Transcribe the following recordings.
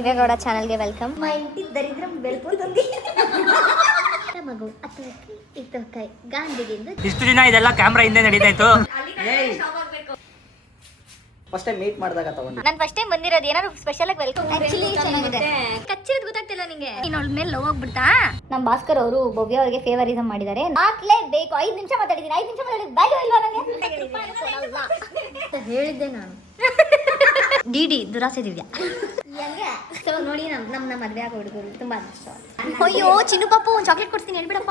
ದಿವ್ಯಗೌಡ ಚಾನಲ್ಗೆ ವೆಲ್ಕಮ್. మా ఇంటి దరిద్రం వెళ్ళిపోతుంది. ಮಗು ಅತ್ತಕ್ಕೆ ಇತ್ತಕ್ಕೆ ಗಾಂಧಿಗಿಂದ ಇಷ್ಟು ದಿನ ಇದೆಲ್ಲ ಕ್ಯಾಮ್ರಾ ಹಿಂದೆ ನಡೀತಾ ಇತ್ತು. ಫಸ್ಟ್ ಟೈಮ್ ಮೀಟ್ ಮಾಡಿದಾಗ ತಗೊಂಡೆ. ನಾನು ಫಸ್ಟ್ ಟೈಮ್ ಬಂದಿರೋದು ಏನಾದ್ರು ಸ್ಪೆಷಲ್ ಆಗಿ ವೆಲ್ಕಮ್. ಆಕ್ಚುಲಿ ಚೆನ್ನಾಗಿದೆ. ಕಚ್ಚಿರೋದು ಗೊತ್ತಾಗ್ತಿಲ್ಲ ನಿಂಗೆ. ನೀನು ಅವಳ ಮೇಲೆ ಲವ್ ಆಗ್ಬಿಡ್ತಾ? ನಮ್ಮ ಭಾಸ್ಕರ್ ಅವರು ಭವ್ಯ ಅವರಿಗೆ ಫೇವರಿಸಂ ಮಾಡಿದ್ದಾರೆ. ಬೇಕು 5 ನಿಮಿಷ ಮಾತಾಡಿದ್ದೀನಿ. 5 ನಿಮಿಷ ಮಾತಾಡಿದ ವ್ಯಾಲ್ಯೂ ಇಲ್ವಾ ನನಗೆ? ಹೇಳಿದ್ದೆ ನಾನು. ಡಿಡಿ ದುರಾಸೆ ದಿವ್ಯಾ ಹೆಂಗೆ ಸೊ ನೋಡಿ ನಮ್ಮ ಮದುವೆ ಆಗೋ ಹುಡುಗರು ತುಂಬಾ ಇಷ್ಟ. ಅಯ್ಯೋ ಚಿನ್ನು ಪಾಪು ಒಂದು ಚಾಕ್ಲೇಟ್ ಕೊಡ್ತೀನಿ ಹೇಳ್ಬಿಡಪ್ಪ.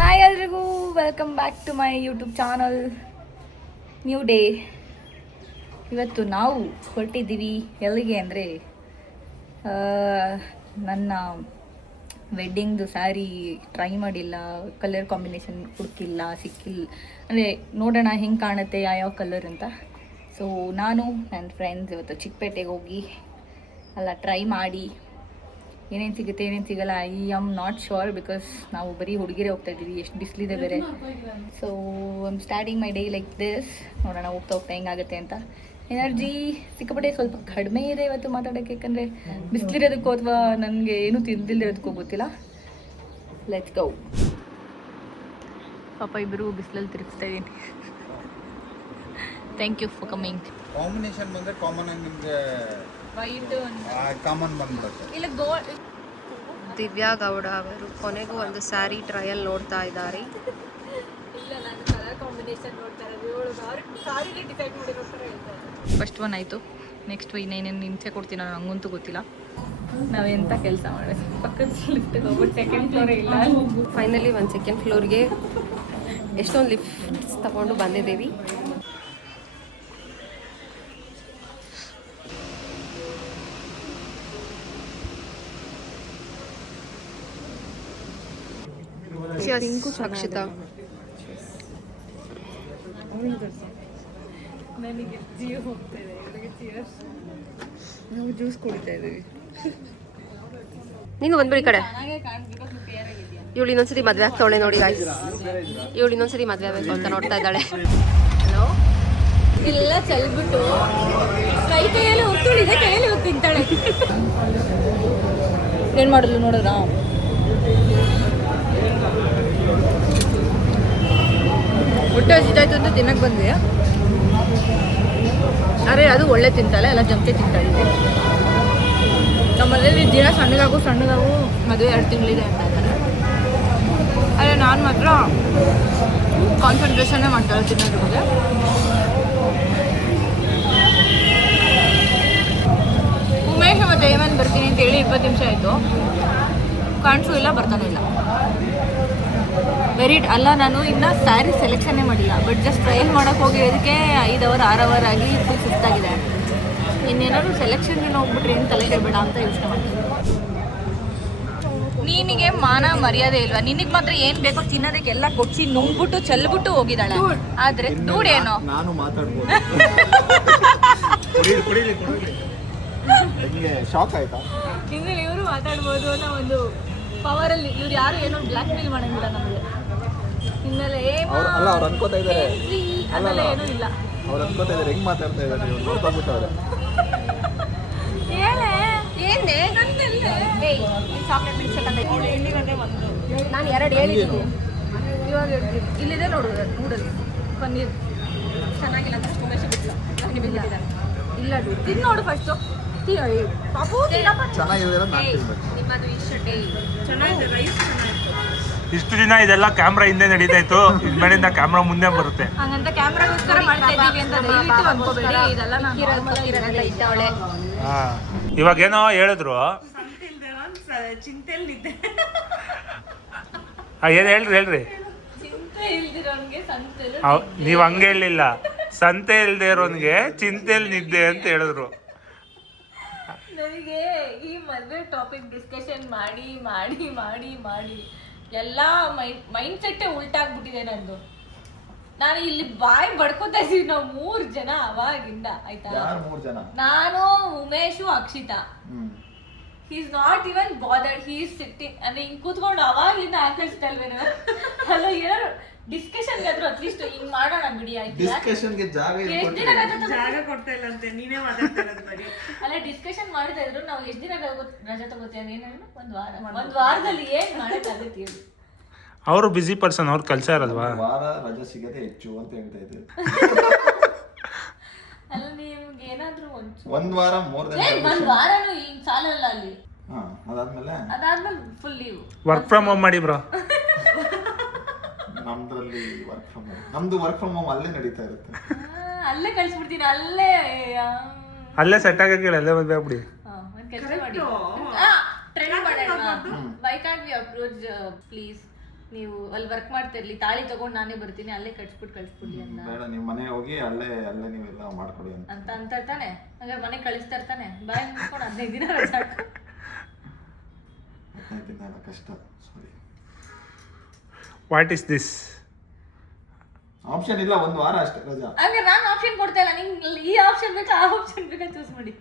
ಹಾಯ್ ಎಲ್ರಿಗೂ, welcome back to my YouTube channel. New day. ಇವತ್ತು ನಾವು ಹೊರಟಿದ್ದೀವಿ ಎಲ್ಲಿಗೆ ಅಂದರೆ ನನ್ನ ವೆಡ್ಡಿಂಗ್ದು ಸ್ಯಾರಿ ಟ್ರೈ ಮಾಡಿಲ್ಲ, ಕಲರ್ ಕಾಂಬಿನೇಷನ್ ಹುಡುಕಿಲ್ಲ, ಸಿಕ್ಕಿಲ್ಲ. ಅಂದರೆ ನೋಡೋಣ ಹೆಂಗೆ ಕಾಣುತ್ತೆ ಯಾವ ಕಲರ್ ಅಂತ. ಸೊ ನಾನು ನನ್ನ ಫ್ರೆಂಡ್ಸ್ ಇವತ್ತು ಚಿಕ್ಕಪೇಟೆಗೆ ಹೋಗಿ ಎಲ್ಲ ಟ್ರೈ ಮಾಡಿ ಏನೇನು ಸಿಗುತ್ತೆ ಏನೇನು ಸಿಗಲ್ಲ I am not sure, because ನಾವು ಬರೀ ಹುಡುಗಿರೇ ಹೋಗ್ತಾ ಇದ್ದೀವಿ, ಎಷ್ಟು ಬಿಸಿಲಿದೆ ಬೇರೆ. So I am starting my day like this. ನೋಡೋಣ ಹೋಗ್ತಾ ಹೋಗ್ತಾ ಹೆಂಗಾಗುತ್ತೆ ಅಂತ. ಎನರ್ಜಿ ಸಿಕ್ಕಾಪಟ್ಟೆ ಸ್ವಲ್ಪ ಕಡಿಮೆ ಇದೆ ಇವತ್ತು ಮಾತಾಡೋಕ್ಕೆ, ಯಾಕಂದರೆ ಬಿಸಿಲಿರೋದಕ್ಕೋ ಅಥವಾ ನನಗೆ ಏನೂ ತಿಂದಿಲ್ಲದಿರೋದಕ್ಕೂ ಗೊತ್ತಿಲ್ಲ. Let's go. ಪಾಪ ಇಬ್ಬರು ಬಿಸಿಲಲ್ಲಿ ತಿರುಗಿಸ್ತಾ ಇದ್ದೀನಿ. Thank you for coming. Combination ಬಂದರೆ ಕಾಮನ್ ಆಗಿ ನಿಮಗೆ ಕಾಮನ್ ಬಂದ್ಬಿಡುತ್ತೆ. ಇಲ್ಲ ಗೋಲ್ಡ್. ದಿವ್ಯಾ ಗೌಡ ಅವರು ಕೊನೆಗೂ ಒಂದು ಸ್ಯಾರಿ ಟ್ರಯಲ್ ನೋಡ್ತಾ ಇದ್ದಾರೆ. ಫಸ್ಟ್ ಒನ್ ಆಯಿತು. ನೆಕ್ಸ್ಟ್ ಇನ್ನೇನೇನು ಹಿಂಸೆ ಕೊಡ್ತೀನಿ ನಾನು, ಹಂಗಂತೂ ಗೊತ್ತಿಲ್ಲ. ನಾವೆಂಥ ಕೆಲಸ ಮಾಡೋದು, ಪಕ್ಕದ ಲಿಫ್ಟಿಗೆ ಹೋಗ್ಬಿಟ್ಟು ಸೆಕೆಂಡ್ ಫ್ಲೋರೇ ಇಲ್ಲ. ಫೈನಲಿ ಒಂದು ಸೆಕೆಂಡ್ ಫ್ಲೋರ್ಗೆ ಎಷ್ಟೊಂದು ಲಿಫ್ಟ್ಸ್ ತಗೊಂಡು ಬಂದಿದ್ದೀವಿ. ಅಕ್ಷಿತಾ ನನಗೆ ಜೀವ ಹೋಗ್ತಾ ಇದೆ, ಇವರಿಗೆ ಚಿಯರ್ಸ್. ನಾವು ಜ್ಯೂಸ್ ಕುಡಿತಾ ಇದ್ದೀವಿ. ನೀವು ಬಂದ್ಬಿಡಿ ಈ ಕಡೆ. ಇವಳು ಇನ್ನೊಂದ್ಸರಿ ಮದುವೆ ಆಗ್ತಾವಳೆ ನೋಡಿ ಗಾಯ್ಸ್. ಇವಳು ಇನ್ನೊಂದ್ಸರಿ ಮದುವೆ ಆಗಬೇಕು ಅಂತ ನೋಡ್ತಾ ಇದ್ದಾಳೆ. ಹಲೋ. ಎಲ್ಲ ಚೆಲ್ಬಿಟ್ಟು ಕೈಯಲ್ಲಿ ಹೋಗ್ತಾಳಿದೆ, ಕೈಯಲ್ಲಿ ಹೋಗಿ ತಿಂತಾಳೆ. ಏನು ಮಾಡಲು ನೋಡಿದ್ರ ಹೊಟ್ಟೆ ಹಸಿದಾಯ್ತು ಅಂತ ತಿನ್ನಕ್ಕೆ ಬಂದ್ವಿ. ಅರೆ ಅದು ಒಳ್ಳೆ ತಿಂತಾಳೆ, ಎಲ್ಲ ಜಂಕೆ ತಿಂತಾಳೆ. ನಮ್ಮ ಮನೇಲಿ ದಿನ ಸಣ್ಣಗಾಗು ಮದುವೆ 2 ತಿಂಗಳಿದೆ ಅಂತ ಇದ್ದಾರೆ. ಅದೇ ನಾನು ಮಾತ್ರ ಕಾನ್ಸಂಟ್ರೇಷನ್ನೇ ಮಾಡ್ತಾಳೆ ತಿನ್ನೋದ್ರ ಬಗ್ಗೆ. ಉಮೇಶ್ ಮತ್ತು ಹೇಮಂತ್ ಬರ್ತೀನಿ ಅಂತ ಹೇಳಿ 20 ನಿಮಿಷ ಆಯಿತು, ಕಾಣಿಸೂ ಇಲ್ಲ, ಬರ್ತಾನೂ ಇಲ್ಲ. ಅಲ್ಲ, ನಾನು ಇನ್ನೂ ಸ್ಯಾರಿ ಸೆಲೆಕ್ಷನ್ನೇ ಮಾಡಿಲ್ಲ, ಬಟ್ ಜಸ್ಟ್ ಟ್ರಯಲ್ ಮಾಡೋಕ್ಕೆ ಹೋಗಿರೋದಕ್ಕೆ 5 ಅವರ್ 6 ಅವರ್ ಆಗಿ ಫುಲ್ ಸುಸ್ತಾಗಿದೆ. ಇನ್ನೇನಾದ್ರು ಸೆಲೆಕ್ಷನ್ಗೆ ಹೋಗ್ಬಿಟ್ರೆ ಏನು ತಲೆ ಕೆಡಬೇಡ ಅಂತ ಯೋಚನೆ ಮಾಡ್ತೀನಿ. ನಿನಗೆ ಮಾನ ಮರ್ಯಾದೆ ಇಲ್ವಾ? ನಿನಗೆ ಮಾತ್ರ ಏನು ಬೇಕೋ ತಿನ್ನೋದಕ್ಕೆಲ್ಲ ಕೊಚ್ಚಿ ನುಂಗ್ಬಿಟ್ಟು ಚೆಲ್ಬಿಟ್ಟು ಹೋಗಿದ್ದಾಳೆ. ಆದರೆ ದೂಡೇನೋ ನಾನು ಮಾತಾಡ್ಬೋದು. ಶಾಕ್ ಆಯ್ತಾ? ಇನ್ನು ಇವರು ಮಾತಾಡ್ಬೋದು ಅನ್ನೋ ಒಂದು ಪವರಲ್ಲಿ ಇವ್ರು ಯಾರು ಏನೋ ಬ್ಲ್ಯಾಕ್ ಮೇಲ್ ಮಾಡಂಗಿಲ್ಲ ನಮಗೆ. ಹಿನ್ನೆಲೆ ಅಲ್ಲ, ಅವ್ರು ಅನ್ಕೋತಾ ಇದ್ದಾರೆ, ಅದೆಲ್ಲ ಏನೂ ಇಲ್ಲ. ಅವ್ರು ಅನ್ಕೋತಾ ಇದ್ದಾರೆ ಹೆಂಗ್ ಮಾತಾಡ್ತಾ ಇದ್ದಾರೆ, ಇವ್ರು ನೋಡ್ಕೊಂಡ್ಬಿಟ್ಟವ್ರೆ. ಚಾಕ್ಲೇಟ್ ಮಿಲ್ಸಕ್ಕಂತ ನಾನು 2 ಹೇಳಿದ್ದೀನಿ, ಇವಾಗ ಹೇಳ್ತೀನಿ. ಇಲ್ಲಿದೆ ನೋಡು ನೂಡಲ್ಸ್ ಪನ್ನೀರ್ ಚೆನ್ನಾಗಿಲ್ಲ ಅಂತ ಉಮೇಶ್ ಬಿಟ್ಟಿಲ್ಲ. ಇಲ್ಲ ತಿನ್ ನೋಡು ಫಸ್ಟು. ಪಾಪು ಚೆನ್ನಾಗಿದ್ರೆ ನಾನು ತಿನ್ಬೇಕು. ನಿಮ್ಮದು ಇಷ್ಟೇ ಚೆನ್ನಾಗಿದೆ, ರೈಸ್ ಚೆನ್ನಾಗಿದೆ. ಇಷ್ಟು ದಿನ ಇದೆಲ್ಲ ಕ್ಯಾಮ್ರಾ ಹಿಂದೆ ನಡೀತಾ ಇತ್ತು, ಇನ್ಮೇಲಿಂದ ಕ್ಯಾಮ್ರಾ ಮುಂದೆ ಬರುತ್ತೆ. ಹಂಗಂತ ಕ್ಯಾಮ್ರಾಗೋಸ್ಕರ ಮಾಡ್ತಾ ಇದ್ದೀವಿ ಅಂತ ದಯವಿಟ್ಟು ಅನ್ಕೋಬೇಡಿ. ಇದೆಲ್ಲ ನಾನು ಇದ್ದವಳೆ. ಇವಾಗ ಏನೋ ಹೇಳಿದ್ರು, ಚಿಂತೆಯಲ್ಲಿದ್ದೆ. ಏನು ಹೇಳ್ರಿ. ಚಿಂತೆ ಇಲ್ದಿರೋನ್ಗೆ ಸಂತೆಲು. ನೀವು ಹಂಗೆ ಹೇಳಿಲ್ಲ, ಸಂತೆ ಇಲ್ದೇ ಇರೋನ್ಗೆ ಚಿಂತೆಯಲ್ಲಿ ನಿದ್ದೆ ಅಂತ ಹೇಳಿದ್ರು. ನನಗೆ ಈ ಮದುವೆ ಟಾಪಿಕ್ ಡಿಸ್ಕಷನ್ ಮಾಡಿ ಮಾಡಿ ಮಾಡಿ ಮಾಡಿ ಎಲ್ಲ ಮೈಂಡ್ ಸೆಟ್ಟೇ ಉಲ್ಟಾಗ್ಬಿಟ್ಟಿದೆ ನಂದು. ನಾನು ಇಲ್ಲಿ ಬಾಯ್ ಬಡ್ಕೋತಾ ಇದೀವಿ ನಾವು 3 ಜನ ಅವಾಗಿಂದ. ಆಯ್ತಾ? ಯಾರು 3 ಜನ? ನಾನು, Umesh, Akshita. Is not even bothered, he is sitting. ಅಂದ್ರೆ ಹಿಂಗ್ ಕೂತ್ಕೊಂಡು ಅವಾಗ್ಲಿಂದ ಹಾಕಿಸ್ತಲ್ವೇನೋ. ಅಲ್ಲ ಏನಾರು ಡಿಸ್ಕಷನ್ಗೆ ಆದ್ರೂ ಅಟ್ಲೀಸ್ಟ್ ಹಿಂಗ್ ಮಾಡೋಣ ಬಿಡಿ ಆಯ್ತು. ಡಿಸ್ಕಷನ್ಗೆ ಜಾಗ ಎಷ್ಟ್ ದಿನ ಜಾಗ ಕೊಡ್ತಾ ಇಲ್ಲ ಅಂತೆ, ನೀನೇ ಮಾತಾಡ್ತಾ ಇರೋದು ಬರೀ. ಅಲ್ಲ ಡಿಸ್ಕಷನ್ ಮಾಡ್ತಾ ಇದ್ರು ನಾವು ಎಷ್ಟ್ ದಿನ ರಜಾ ತಗೋತೀವಿ ಅಂದ್ರೆ ಏನು ಒಂದ್ ವಾರದಲ್ಲಿ ಏನ್ ಮಾಡಕ್ಕಾಗುತ್ತೆ ಹೇಳಿ. ಅವರು ಬಿಸಿ ಪರ್ಸನ್, ಅವ್ರ ಕೆಲಸ ಇರಲ್ವಾ. ವಾರ ರಜೆ ಸಿಗದೆ ಹೆಚ್ಚು ಅಂತ ಹೇಳ್ತಾ ಇದ್ದೆ. ಅಲ್ಲ ನಿಮ್ಗೆ ಏನಾದ್ರೂ ಒಂದ್ ವಾರ ಮೋರ್ ದನ್ ಒಂದ್ ವಾರನು ಹಿಂಗ್ ಸಾಲಲ್ಲ ಅಲ್ಲಿ. ಅದಾದ್ಮೇಲೆ full leave. Work from home ಮಾಡಿ ಬ್ರೋ. ನಮ್ದ್ರಲ್ಲಿ ವರ್ಕ್ ಫ್ರಮ್ ಹೋಮ್, ನಮ್ದು ವರ್ಕ್ ಫ್ರಮ್ ಹೋಮ್ ಅಲ್ಲೇ ನಡೀತಾ ಇರುತ್ತೆ. ಅಲ್ಲೇ ಕಳ್ಸ್ಬಿಡ್ತೀನಿ, ಅಲ್ಲೇ ಅಲ್ಲೇ ಸೆಟ್ ಆಗಕ್ಕೆ ಅಲ್ಲೇ ಮದ್ವೆ ಆಗ್ಬಿಡಿ. ಒಂದ್ ಕೆಲಸ ಮಾಡಿ ಟ್ರೆಂಡ್ ಮಾಡೋಣ. Why can't we approach please, ನೀವು ಅಲ್ಲಿ ವರ್ಕ್ ಮಾಡ್ತಿರ್ಲಿ, ತಾಳಿ ತಗೊಂಡು ನಾನೇ ಬರ್ತೀನಿ, ಅಲ್ಲೇ ಕಳ್ಸ್ಬಿಡ್ಲಿ ಅಂತ. ಬೇಡ, ನೀವು ಮನೆ ಹೋಗಿ ಅಲ್ಲೇ ನೀವೆಲ್ಲ ಮಾಡ್ಕೊಡಿ ಅಂತ ಇರ್ತಾನೆ. ಹಂಗಾರೆ ಮನೆ ಕಳಿಸ್ತಾ ಇರ್ತಾನೆ, ಬಾಯ್ ಮುಚ್ಕೊಂಡು 15 ದಿನ ರಜಾ ಹಾಕು. 15 ದಿನ ಎಲ್ಲ ಕಷ್ಟ. ಸಾರಿ, ವಾಟ್ ಇಸ್ ದಿಸ್? ಆಪ್ಷನ್ ಇಲ್ಲ, ಒಂದ್ ವಾರ ಅಷ್ಟೇ ರಜಾ. ಹಂಗೆ ನಾನು ಆಪ್ಷನ್ ಕೊಡ್ತಾ ಇಲ್ಲ, ನಿಂಗೆ ಈ ಆಪ್ಷನ್ ಬೇಕಾ ಆ ಆಪ್ಷನ್ ಬೇಕಾ ಚೂಸ್ ಮಾಡಿ.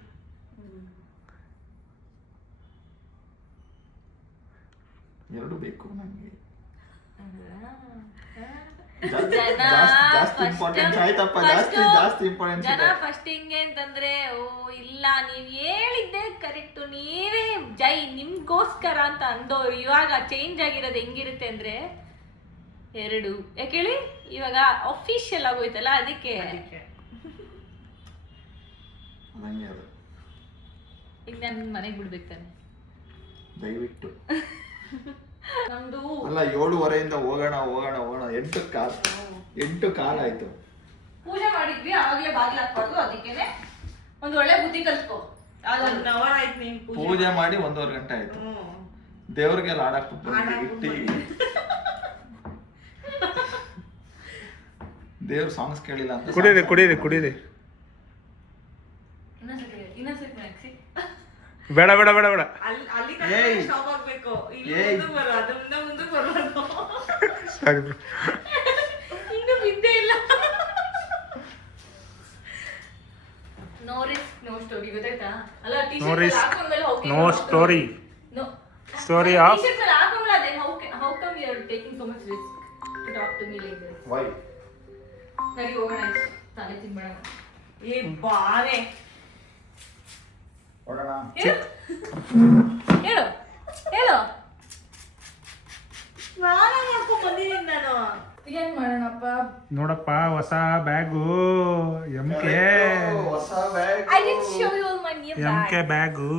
ಎರಡು ಬೇಕು ನನಗೆ. ಜನ ಫಸ್ಟ್ ಹಿಂಗೆ ಅಂತಂದ್ರೆ, ಓ ಇಲ್ಲ ನೀವ್ ಹೇಳಿದ್ದೆ ಕರೆಕ್ಟ್, ನೀವೇ ಜೈ ನಿಮ್ಗೋಸ್ಕರ ಅಂತ ಅಂದೋರು ಇವಾಗ ಚೇಂಜ್ ಆಗಿರೋದು ಹೆಂಗಿರುತ್ತೆ ಅಂದ್ರೆ 2. ಯಾಕೆ ಹೇಳಿ, ಇವಾಗ ಅಫಿಷಿಯಲ್ ಆಗೋಯ್ತಲ್ಲ ಅದಕ್ಕೆ. ಈಗ ನಾನು ಮನೆಗೆ ಬಿಡ್ಬೇಕು ತಾನೆ, ದಯವಿಟ್ಟು. ನಮ್ದು ಅಲ್ಲ 7:30 ಹೋಗೋಣ 8 ಕಾಲ ಆಯ್ತು. ಪೂಜೆ ಮಾಡಿದ್ವಿ, ಅವಾಗಲೇ ಬಾಗಿಲು ಹಾಕ್ಬಾರ್ದು, ಅದಕ್ಕೇನೆ ಒಂದ್ ಒಳ್ಳೆ ಬುದ್ಧಿ ಕಲ್ತ್ಕೋ. 1 hour ಆಯ್ತು ನೀನ್ ಪೂಜೆ ಮಾಡಿ 1.5 ಗಂಟೆ ಆಯ್ತು. ದೇವ್ರಿಗೆ ಆಡಾಕ್ಬಿಟ್ಟು ದೇವ್ರ ಸಾಂಗ್ಸ್ ಕೇಳಿಲ್ಲ ಅಂತ ಕುಡೀರಿ. ಇನ್ನೊಂದ್ಸತಿ ಹಾಕ್ಸಿ. ಬೇಡ. ಅಲ್ಲಿ ಸ್ಟಾಪ್ ಆಗ್ಬೇಕು, ಇಲ್ಲಿ ಮುಂದಕ್ಕೆ ಬರೋ, ಅದರಿಂದ ಮುಂದಕ್ಕೆ ಬರೋದು. ಇನ್ನು ಬಿದ್ದೇ ಇಲ್ಲ. ನೋ ರಿಸ್ಕ್ ನೋ ಸ್ಟೋರಿ, ಗೊತ್ತಾಯ್ತಾ? ಅಲ್ಲ No risk, no story. No Story of t-shirt ಮೇಲೆ ಹಾಕೊಂಡ್ಲ, then how come you are taking so much risk to talk to me like this? Why ನಡಿ ಹೋಗೋಣ, ತಲೆ ತಿನ್ಬೇಡ. ಏ ಬಾರೆ ನೋಡೋಣ. ಹೇಳು ಸ್ನಾನ ಮಾಡ್ಕೊಂಡ್ ಬಂದಿದ್ದೀನಿ ನಾನು. ಏನ್ ಮಾಡೋಣಪ್ಪ? ನೋಡಪ್ಪ, ಹೊಸ ಬ್ಯಾಗು MK ಹೊಸ bag. I didn't show you all my new MK bag. Bag.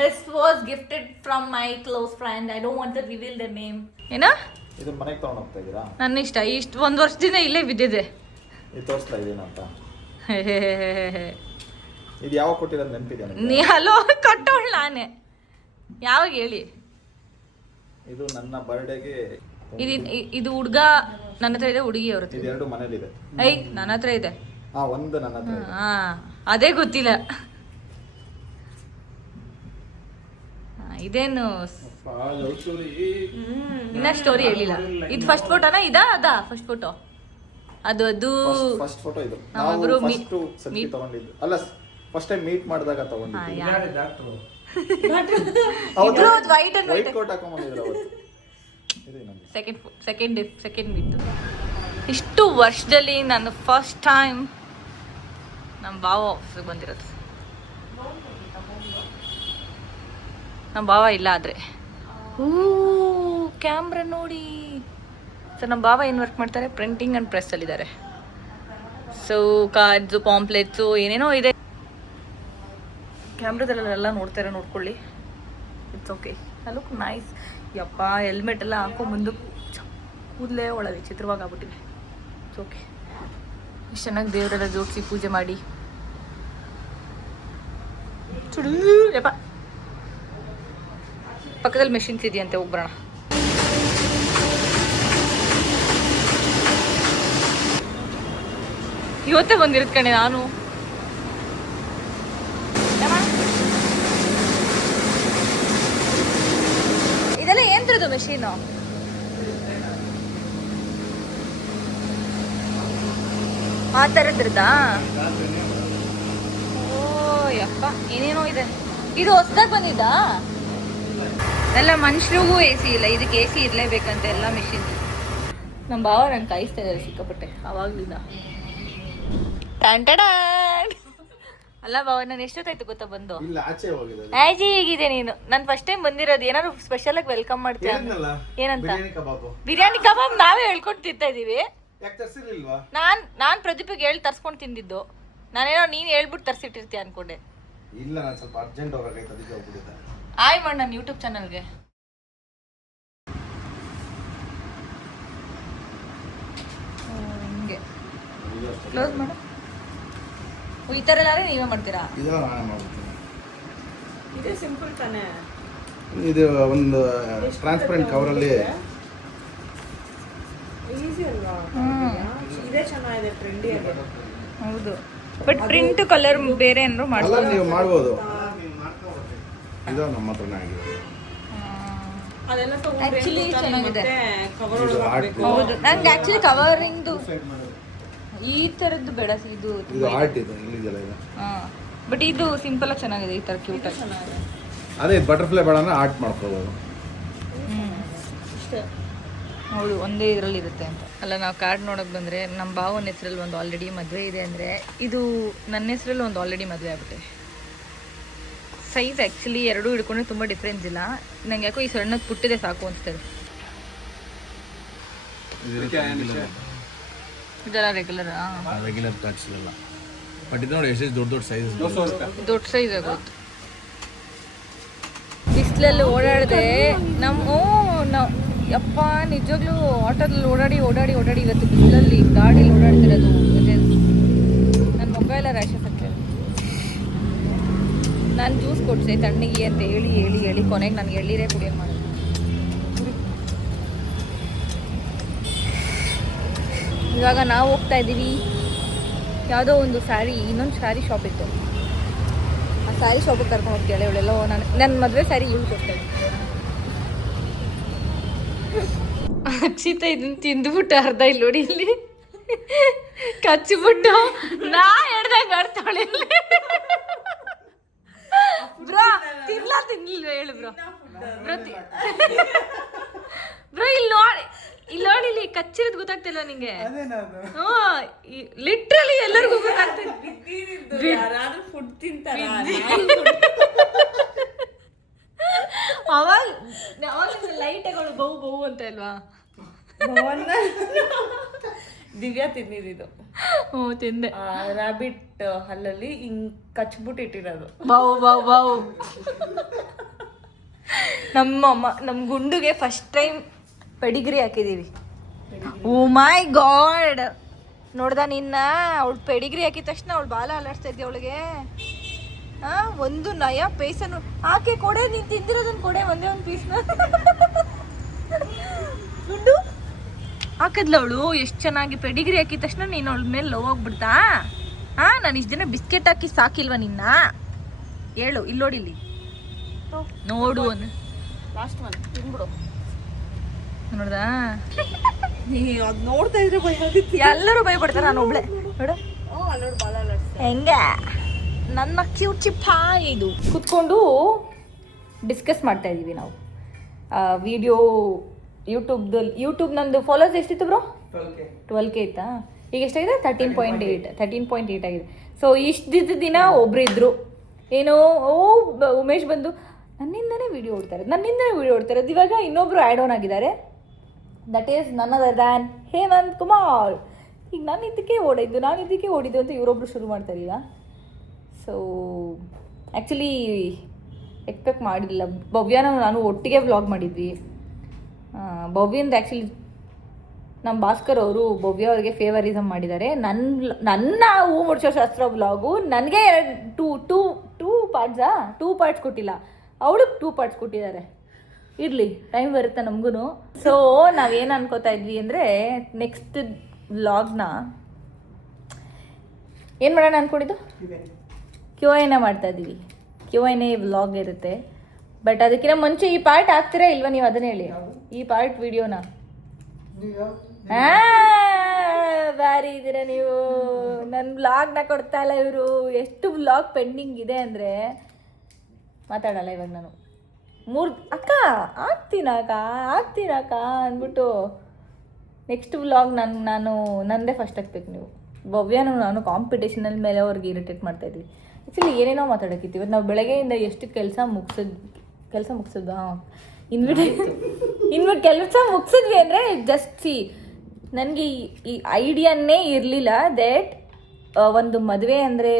This was gifted from my close friend. I don't want to reveal their name. ಏನಾ? ಇದನ್ನ ಮನೆಗೆ ತಗೊಂಡು ಹೋಗ್ತಾ ಇದ್ದೀರಾ? ನನ್ನ ಇಷ್ಟ. ಇಷ್ಟು 1 ವರ್ಷದಿಂದ ಇಲ್ಲೇ ಬಿದ್ದಿದೆ. ಇದು ತೋರಿಸ್ತಾ ಇದ್ದೀನಂತ. ಇದು ಯಾವಾಗ ಕೊಟ್ಟಿರೋದು ನೆನಪಿದೆ ನನಗೆ? ನೀ ಹಲೋ ಕಟ್ಟೋಳ್ ನಾನೇ. ಯಾವಾಗ ಹೇಳಿ? ಇದು ನನ್ನ ಬರ್ಡೇಗೆ. ಇದು ಹುಡುಗ ನನ್ನ ಹತ್ರ ಇದೆ, ಹುಡುಗಿ ಅವ್ರ ಹತ್ರ. ಇದು 2 ಮನೇಲಿದೆ. ನನ್ನ ಹತ್ರ ಇದೆ. ಒಂದು ನನ್ನ ಹತ್ರ ಇದೆ. ಅದೇ ಗೊತ್ತಿಲ್ಲ. ಇದೇನು ಇನ್ನ ಸ್ಟೋರಿ ಹೇಳಿಲ್ಲ. ಇದು ಫಸ್ಟ್ ಫೋಟೋನಾ? ಅದಾ ಫಸ್ಟ್ ಫೋಟೋ? ಅದು ಫಸ್ಟ್ ಫೋಟೋ ಇದು. ನಾವಿಬ್ರು ನಾವು ಫಸ್ಟ್ ಸೆಲ್ಫಿ ತಗೊಂಡಿದ್ದು. ಅಲ್ಲ, ಫಸ್ಟ್ ಟೈಮ್ ಮೀಟ್ ಮಾಡಿದಾಗ ತಗೊಂಡಿದ್ದು. ವೈಟ್ ಕೋಟ್ ಹಾಕೊಂಡ್ ಬಂದಿದ್ರು ಅವತ್ತು. Second meet. ಇಷ್ಟು ವರ್ಷದಲ್ಲಿ ನಾನು ಫಸ್ಟ್ ಟೈಮ್ ನಮ್ಮ ಭಾವ ಆಫೀಸಿಗೆ ಬಂದಿರೋದು. ನಮ್ಮ ಭಾವ ಇಲ್ಲ ಆದರೆ ಕ್ಯಾಮ್ರಾ ನೋಡಿ. ಸೊ ನಮ್ಮ ಭಾವ ಏನು ವರ್ಕ್ ಮಾಡ್ತಾರೆ? ಪ್ರಿಂಟಿಂಗ್ ಆ್ಯಂಡ್ ಪ್ರೆಸ್ಸಲ್ಲಿದ್ದಾರೆ. ಸೊ ಕಾರ್ಡ್ಸು, ಪಾಂಪ್ಲೆಟ್ಸು ಏನೇನೋ ಇದೆ. ಕ್ಯಾಮ್ರಾದಲ್ಲೆಲ್ಲ ನೋಡ್ಕೊಳ್ಳಿ. It's okay, I look nice. ಯಪ್ಪ, ಹೆಲ್ಮೆಟ್ ಎಲ್ಲ ಹಾಕೊಂಬಂದು ಕೂದಲೇ ಒಳ್ಳೆ ವಿಚಿತ್ರವಾಗಿ ಆಗ್ಬಿಟ್ಟಿದೆ. It's okay. ಇಷ್ಟು ಚೆನ್ನಾಗಿ ದೇವರೆಲ್ಲ ಜೋಡಿಸಿ ಪೂಜೆ ಮಾಡಿ ಯಪ್ಪ. ಪಕ್ಕದಲ್ಲಿ ಮೆಷಿನ್ಸ್ ಇದೆಯಂತೆ, ಹೋಗ್ಬರೋಣ. ಇವತ್ತೇ ಬಂದಿರೋದು ಕಣೆ ನಾನು. ಇದೆಲ್ಲ ಏನ್ರದು ಮೆಷೀನು? ಆ ಥರದ್ರದಾ? ಓ ಯಪ್ಪ, ಏನೇನೋ ಇದೆ. ಇದು ಹೊಸದಾಗಿ ಬಂದಿದ್ದಾ? ಎಲ್ಲ ಮನುಷ್ಯರಿಗೂ ಎ ಸಿ ಇಲ್ಲ, ಇದಕ್ಕೆ ಎ ಸಿ ಇರಲೇಬೇಕಂತ ಎಲ್ಲ ಮಿಷಿನ್. ನಮ್ಮ ಭಾವ ನಾನು ಕಾಯಿಸ್ತಾ ಇದ್ದಾರೆ ಸಿಕ್ಕಾಪಟ್ಟೆ ಅವಾಗ್ಲಿಂದ. ಅಲ್ಲ ಭಾವ, ನಾನು ಎಷ್ಟೊತ್ತಾಯ್ತು ಗೊತ್ತಾ ಬಂದು? ಇಲ್ಲ ಆಚೆ ಹೋಗಿದೆ. ಆಯ್ಜಿ ಹೇಗಿದೆ ನೀನು? ನಾನು ಫಸ್ಟ್ ಟೈಮ್ ಬಂದಿರೋದು. ಏನಾದ್ರು ಸ್ಪೆಷಲ್ ಆಗಿ ವೆಲ್ಕಮ್ ಮಾಡ್ತೀಯ ಏನಂತ? ಬಿರಿಯಾನಿ ಕಬಾಬು. ಬಿರಿಯಾನಿ ಕಬಾಬ್ ನಾವೇ ಹೇಳ್ಕೊಂಡು ತಿಂತಾ ಇದೀವಿ. ಯಾಕೆ ತರ್ಸಿರ್ಲಿಲ್ವಾ? ನಾನ್ ಪ್ರದೀಪಿಗೆ ಹೇಳಿ ತರ್ಸ್ಕೊಂಡು ತಿಂದಿದ್ದು. ನಾನೇನೋ ನೀನ್ ಹೇಳ್ಬಿಟ್ಟು ತರ್ಸಿಟ್ಟಿರ್ತೀಯ ಅನ್ಕೊಂಡೆ. ಇಲ್ಲ, ನಾನು ಸ್ವಲ್ಪ ಅರ್ಜೆಂಟ್ ಹೋಗಬೇಕಾಯ್ತು, ಅದಕ್ಕೆ ಹೋಗ್ಬಿಟ್ಟಿದ್ದೆ. ಆಯ್ ಮಾಡಿ ನನ್ನ ಯೂಟ್ಯೂಬ್ ಚಾನಲ್ಗೆ. ಹಿಂಗೆ ಕ್ಲೋಸ್ ಮಾಡು. ಈ ಥರ ಎಲ್ಲ ನೀವೇ ಮಾಡ್ತೀರಾ? ಇದೆಲ್ಲ ನಾನೇ ಮಾಡ್ತೀನಿ. ಇದೇ ಸಿಂಪಲ್ ತಾನೇ. ಇದು ಒಂದು ಟ್ರಾನ್ಸ್ಪರೆಂಟ್ ಕವರಲ್ಲಿ ಈಸಿ ಅಲ್ವಾ? ಇದೇ ಚೆನ್ನಾಗಿದೆ, ಟ್ರೆಂಡಿ ಆಗಿದೆ. ಹೌದು, ಬಟ್ ಪ್ರಿಂಟ್ ಕಲರ್ ಬೇರೆ ಏನಾದ್ರು ಅಲ್ಲ, ಮಾಡ್ಬೋದು. ನೀವು ಮಾಡ್ಬೋದು. ಇದು ನಮ್ಮ ಹತ್ರನೇ ಆಗಿದೆ. ಅದೆಲ್ಲ Actually ಚೆನ್ನಾಗಿದೆ. ಕವರ್ ಇದು ಆರ್ಟ್. ಹೌದು, ನಂಗೆ ಆಕ್ಚುಲಿ ಕವರಿಂಗ್ದು ಈ ಥರದ್ದು ಬೇಡ, ಇದು ಇದು ಆರ್ಟ್ ಇದು ಇಲ್ಲಿದೆಲ್ಲ ಇದು. ಬಟ್ ಇದು ಸಿಂಪಲ್ ಆಗಿ ಚೆನ್ನಾಗಿದೆ, ಈ ಥರ ಕ್ಯೂಟ್ ಆಗಿ. ಅದೇ ಬಟರ್ಫ್ಲೈ ಬೇಡ ಆರ್ಟ್ ಮಾಡ್ಕೋಬೋದು. ಹೌದು, ಒಂದೇ ಇದರಲ್ಲಿ ಇರುತ್ತೆ ಅಂತ. ಅಲ್ಲ, ನಾವು ಕಾರ್ಡ್ ನೋಡೋಕೆ ಬಂದರೆ ನಮ್ಮ ಭಾವನ ಹೆಸರಲ್ಲಿ ಒಂದು ಆಲ್ರೆಡಿ ಮದುವೆ ಇದೆ ಅಂದರೆ, ಇದು ನನ್ನ ಹೆಸರಲ್ಲಿ ಒಂದು ಆಲ್ರೆಡಿ ಮದುವೆ ಆಗ್ಬಿಟ್ಟೆ. ಸೈಜ್ ಆ್ಯಕ್ಚುಲಿ ಎರಡೂ ಹಿಡ್ಕೊಂಡ್ರೆ ತುಂಬ ಡಿಫ್ರೆನ್ಸ್ ಇಲ್ಲ. ನಂಗೆ ಯಾಕೋ ಈ ಸಣ್ಣದು ಪುಟ್ಟಿದೆ ಸಾಕು ಅನಿಸ್ತದೆ. ಇದೆಲ್ಲ ರೆಗ್ಯುಲರ್ ರೆಗ್ಯುಲರ್ ಕಾರ್ಡ್ಸ್ ಎಲ್ಲ. ಬಟ್ ಇದು ನೋಡಿ ಎಷ್ಟು ದೊಡ್ಡ ದೊಡ್ಡ ಸೈಜ್. ದೊಡ್ಡ ಸೈಜ್ ಆಗುತ್ತೆ. ಬಿಸಿಲಲ್ಲಿ ಓಡಾಡಿದೆ ನಾವು ಯಪ್ಪ, ನಿಜವಾಗ್ಲೂ ಆಟೋದಲ್ಲಿ ಓಡಾಡಿ ಇವತ್ತು ಬಿಸಿಲಲ್ಲಿ ಗಾಡೀಲಿ ಓಡಾಡ್ತಿರೋದು. ನನ್ನ ಮುಖ ಎಲ್ಲ ರ್ಯಾಷಸ್ ಆಗ್ತದೆ. ನಾನು ಜ್ಯೂಸ್ ಕೊಡ್ಸೆ ತಣ್ಣಗೆ ಅಂತ ಹೇಳಿ ಕೊನೆಗೆ ನನಗೆ ಎಳ್ಳೀರೇ ಕುಡಿಯೋಕೆ ಮಾಡಿದೆ. ಇವಾಗ ನಾವು ಹೋಗ್ತಾ ಇದ್ದೀವಿ ಯಾವುದೋ ಒಂದು ಸ್ಯಾರಿ, ಇನ್ನೊಂದು ಸ್ಯಾರಿ ಶಾಪ್ ಇತ್ತು. ಆ ಸ್ಯಾರಿ ಶಾಪಿಗೆ ಕರ್ಕೊಂಡು ಹೋಗ್ತಾಳೆ ಇವಳೆಲ್ಲ. ನನ್ನ ಮದುವೆ ಸ್ಯಾರಿ ಯೂಸ್ ಕೊಡ್ತಾ ಇದ್ದೆ. ಅಕ್ಷಿತ ಇದನ್ನ ತಿಂದುಬಿಟ್ಟು ಅರ್ಧ ಇಲ್ಲಿ ನೋಡಿ, ಇಲ್ಲಿ ಕಚ್ಚಿಬಿಟ್ಟು ನಾ ಹೇಳ್ದಂಗೆ ಆಡ್ತಾಳೆ. ಬ್ರೋ ತಿನ್ಲಿಲ್ಲ ಹೇಳು ಬ್ರೋ. ಬ್ರೋ ಇಲ್ಲಿ ನೋಡಿ, ಇಲ್ಲಿ ಕಚ್ಚಿರೋದು ಗೊತ್ತಾಗ್ತಿಲ್ಲ ನಿಂಗೆ? ಲಿಟ್ರಲಿ ಎಲ್ಲರಿಗೂ ಗೊತ್ತಾಗ್ತಿದೆ. ಯಾರಾದ್ರೂ ಫುಡ್ ತಿಂತಾರ? ಅವಾಗ ಲೈಟ್ ಆಗೋಳು ಬಹು ಅಂತ ಅಲ್ವಾ? ದಿವ್ಯಾ ತಿಂದಿದ್ದು. ಹ್ಞೂ ತಿಂದೆ. ರಾಬಿಟ್ ಹಲ್ಲಲ್ಲಿ ಹಿಂಗ್ ಕಚ್ಬಿಟ್ಟು ಇಟ್ಟಿರೋದು. ಬಾವು ನಮ್ಮ ಗುಂಡುಗೆ ಫಸ್ಟ್ ಟೈಮ್ ಪೆಡಿಗ್ರಿ ಹಾಕಿದೀವಿ. ಓ ಮೈ ಗಾಡ್, ನೋಡ್ದ ನಿನ್ನ? ಅವಳು ಪೆಡಿಗ್ರಿ ಹಾಕಿದ ತಕ್ಷಣ ಅವಳು ಬಾಲ ಅಲ್ಲಾಡ್ಸ್ತಾ ಇದ್ದೆ ಅವಳಿಗೆ. ಒಂದು ನಯ ಪೇಸನ್ನು ಆಕೆ ಕೊಡೆ, ನೀನು ತಿಂದಿರೋದನ್ನ ಕೊಡೆ, ಒಂದೇ ಒಂದು ಪೀಸ್ನ ಗುಂಡು ಹಾಕಿದ್ಲ ಅವಳು. ಎಷ್ಟು ಚೆನ್ನಾಗಿ ಪೆಡಿಗ್ರಿ ಹಾಕಿದ ತಕ್ಷಣ ನೀನು ಅವಳ ಮೇಲೆ ಲವ್ ಹೋಗ್ಬಿಡ್ತಾ? ನಾನು ಇಷ್ಟು ದಿನ ಬಿಸ್ಕೆಟ್ ಹಾಕಿ ಸಾಕಿಲ್ವ ನಿನ್ನ? ಹೇಳು, ಇಲ್ಲಿ ನೋಡಿ, ಇಲ್ಲಿ ನೋಡು. ಲಾಸ್ಟ್ ಒನ್ ತಿನ್ಬಿಡು. ನೋಡ್ದಾ? ಅದ್ ನೋಡ್ತಾ ಇದ್ರೆ ಭಯ ಆಗುತ್ತೆ. ಎಲ್ಲರೂ ಭಯಪಡ್ತಾರೆ, ನಾನು ಒಬ್ಳೆ ನೋಡು ಹೆಂಗ ನನ್ನ ಕ್ಯೂಟ್ ಚಿಪ್ಪ. ಇದು ಕುತ್ಕೊಂಡು ಡಿಸ್ಕಸ್ ಮಾಡ್ತಾ ಇದೀವಿ ನಾವು. ವಿಡಿಯೋ ಯೂಟ್ಯೂಬ್ ನಂದು ಫಾಲೋವರ್ಸ್ ಎಷ್ಟಿತ್ತು ಬ್ರೋ? 12K ಇತ್ತಾ? ಈಗ ಎಷ್ಟಾಗಿದೆ? 13.8 ಆಗಿದೆ. ಸೊ ಇಷ್ಟು ದಿನ ಒಬ್ರು ಇದ್ರು, ಏನೋ ಉಮೇಶ್ ಬಂದು ನನ್ನಿಂದನೇ ವಿಡಿಯೋ ಓಡ್ತಾರೆ. ಇವಾಗ ಇನ್ನೊಬ್ರು ಆ್ಯಡ್ ಆನ್ ಆಗಿದ್ದಾರೆ. That is none other than Hemant Kumar. ಈಗ ನಾನು ಇದಕ್ಕೆ ಓಡಿದ್ದು ಅಂತ ಇವರೊಬ್ರು ಶುರು ಮಾಡ್ತಾರೆ ಈಗ. ಸೊ ಆ್ಯಕ್ಚುಲಿ ಎಕ್ಸ್ಪೆಕ್ಟ್ ಮಾಡಿಲ್ಲ. ಭವ್ಯನ ನಾನು ಒಟ್ಟಿಗೆ ವ್ಲಾಗ್ ಮಾಡಿದ್ವಿ. ಭವ್ಯಂದು ಆ್ಯಕ್ಚುಲಿ ನಮ್ಮ ಭಾಸ್ಕರ್ ಅವರು ಭವ್ಯ ಅವ್ರಿಗೆ ಫೇವರಿಸಮ್ ಮಾಡಿದ್ದಾರೆ. ನನ್ನ ಹೂ ಮುಡ್ಸೋ ಶಾಸ್ತ್ರ ವ್ಲಾಗು ನನಗೆ ಟೂ ಪಾರ್ಟ್ಸ್ ಕೊಟ್ಟಿಲ್ಲ, ಅವಳಿಗೆ 2 ಪಾರ್ಟ್ಸ್ ಕೊಟ್ಟಿದ್ದಾರೆ. ಇರಲಿ, ಟೈಮ್ ಬರುತ್ತೆ ನಮಗೂ. ಸೊ ನಾವೇನು ಅನ್ಕೋತಾ ಇದ್ವಿ ಅಂದರೆ, ನೆಕ್ಸ್ಟ್ ವ್ಲಾಗ್ನ ಏನು ಮಾಡೋಣ ಅಂದ್ಕೊಂಡಿದ್ದು? Q&A ಮಾಡ್ತಾ ಇದ್ದೀವಿ. Q&A ವ್ಲಾಗ್ ಇರುತ್ತೆ. ಬಟ್ ಅದಕ್ಕಿಂತ ಮುಂಚೆ ಈ ಪಾರ್ಟ್ ಆಗ್ತೀರಾ ಇಲ್ವಾ ನೀವು? ಅದನ್ನ ಹೇಳಿ, ಈ ಪಾರ್ಟ್ ವಿಡಿಯೋನ. ಬಾರಿ ಇದ್ದೀರಾ ನೀವು. ನನ್ನ ವ್ಲಾಗ್ನ ಕೊಡ್ತಾ ಇಲ್ಲ ಇವರು. ಎಷ್ಟು ವ್ಲಾಗ್ ಪೆಂಡಿಂಗ್ ಇದೆ ಅಂದರೆ ಮಾತಾಡಲ್ಲ ಇವಾಗ ನಾನು. ಅಕ್ಕ ಆಗ್ತೀನಕ್ಕ ಅಂದ್ಬಿಟ್ಟು ನೆಕ್ಸ್ಟ್ ವ್ಲಾಗ್ ನಾನು ನನ್ನದೇ ಫಸ್ಟ್ ಆಗ್ಬೇಕು. ನೀವು ಭವ್ಯನೂ ನಾನು ಕಾಂಪಿಟೇಷನಲ್ಲಿ ಮೇಲೆ ಅವ್ರಿಗೆ ಇರಿಟೇಟ್ ಮಾಡ್ತಾಯಿದ್ವಿ. ಆ್ಯಕ್ಚುಲಿ ಏನೇನೋ ಮಾತಾಡೋಕ್ಕಿತ್ತು. ನಾವು ಬೆಳಗ್ಗೆಯಿಂದ ಎಷ್ಟು ಕೆಲಸ ಮುಗಿಸಿದ್ವಾ ಕೆಲಸ ಮುಗಿಸಿದ್ವಿ ಅಂದರೆ ಜಸ್ಟ್ ನನಗೆ ಈ ಐಡಿಯಾನೇ ಇರಲಿಲ್ಲ ದಟ್ ಒಂದು ಮದುವೆ ಅಂದರೆ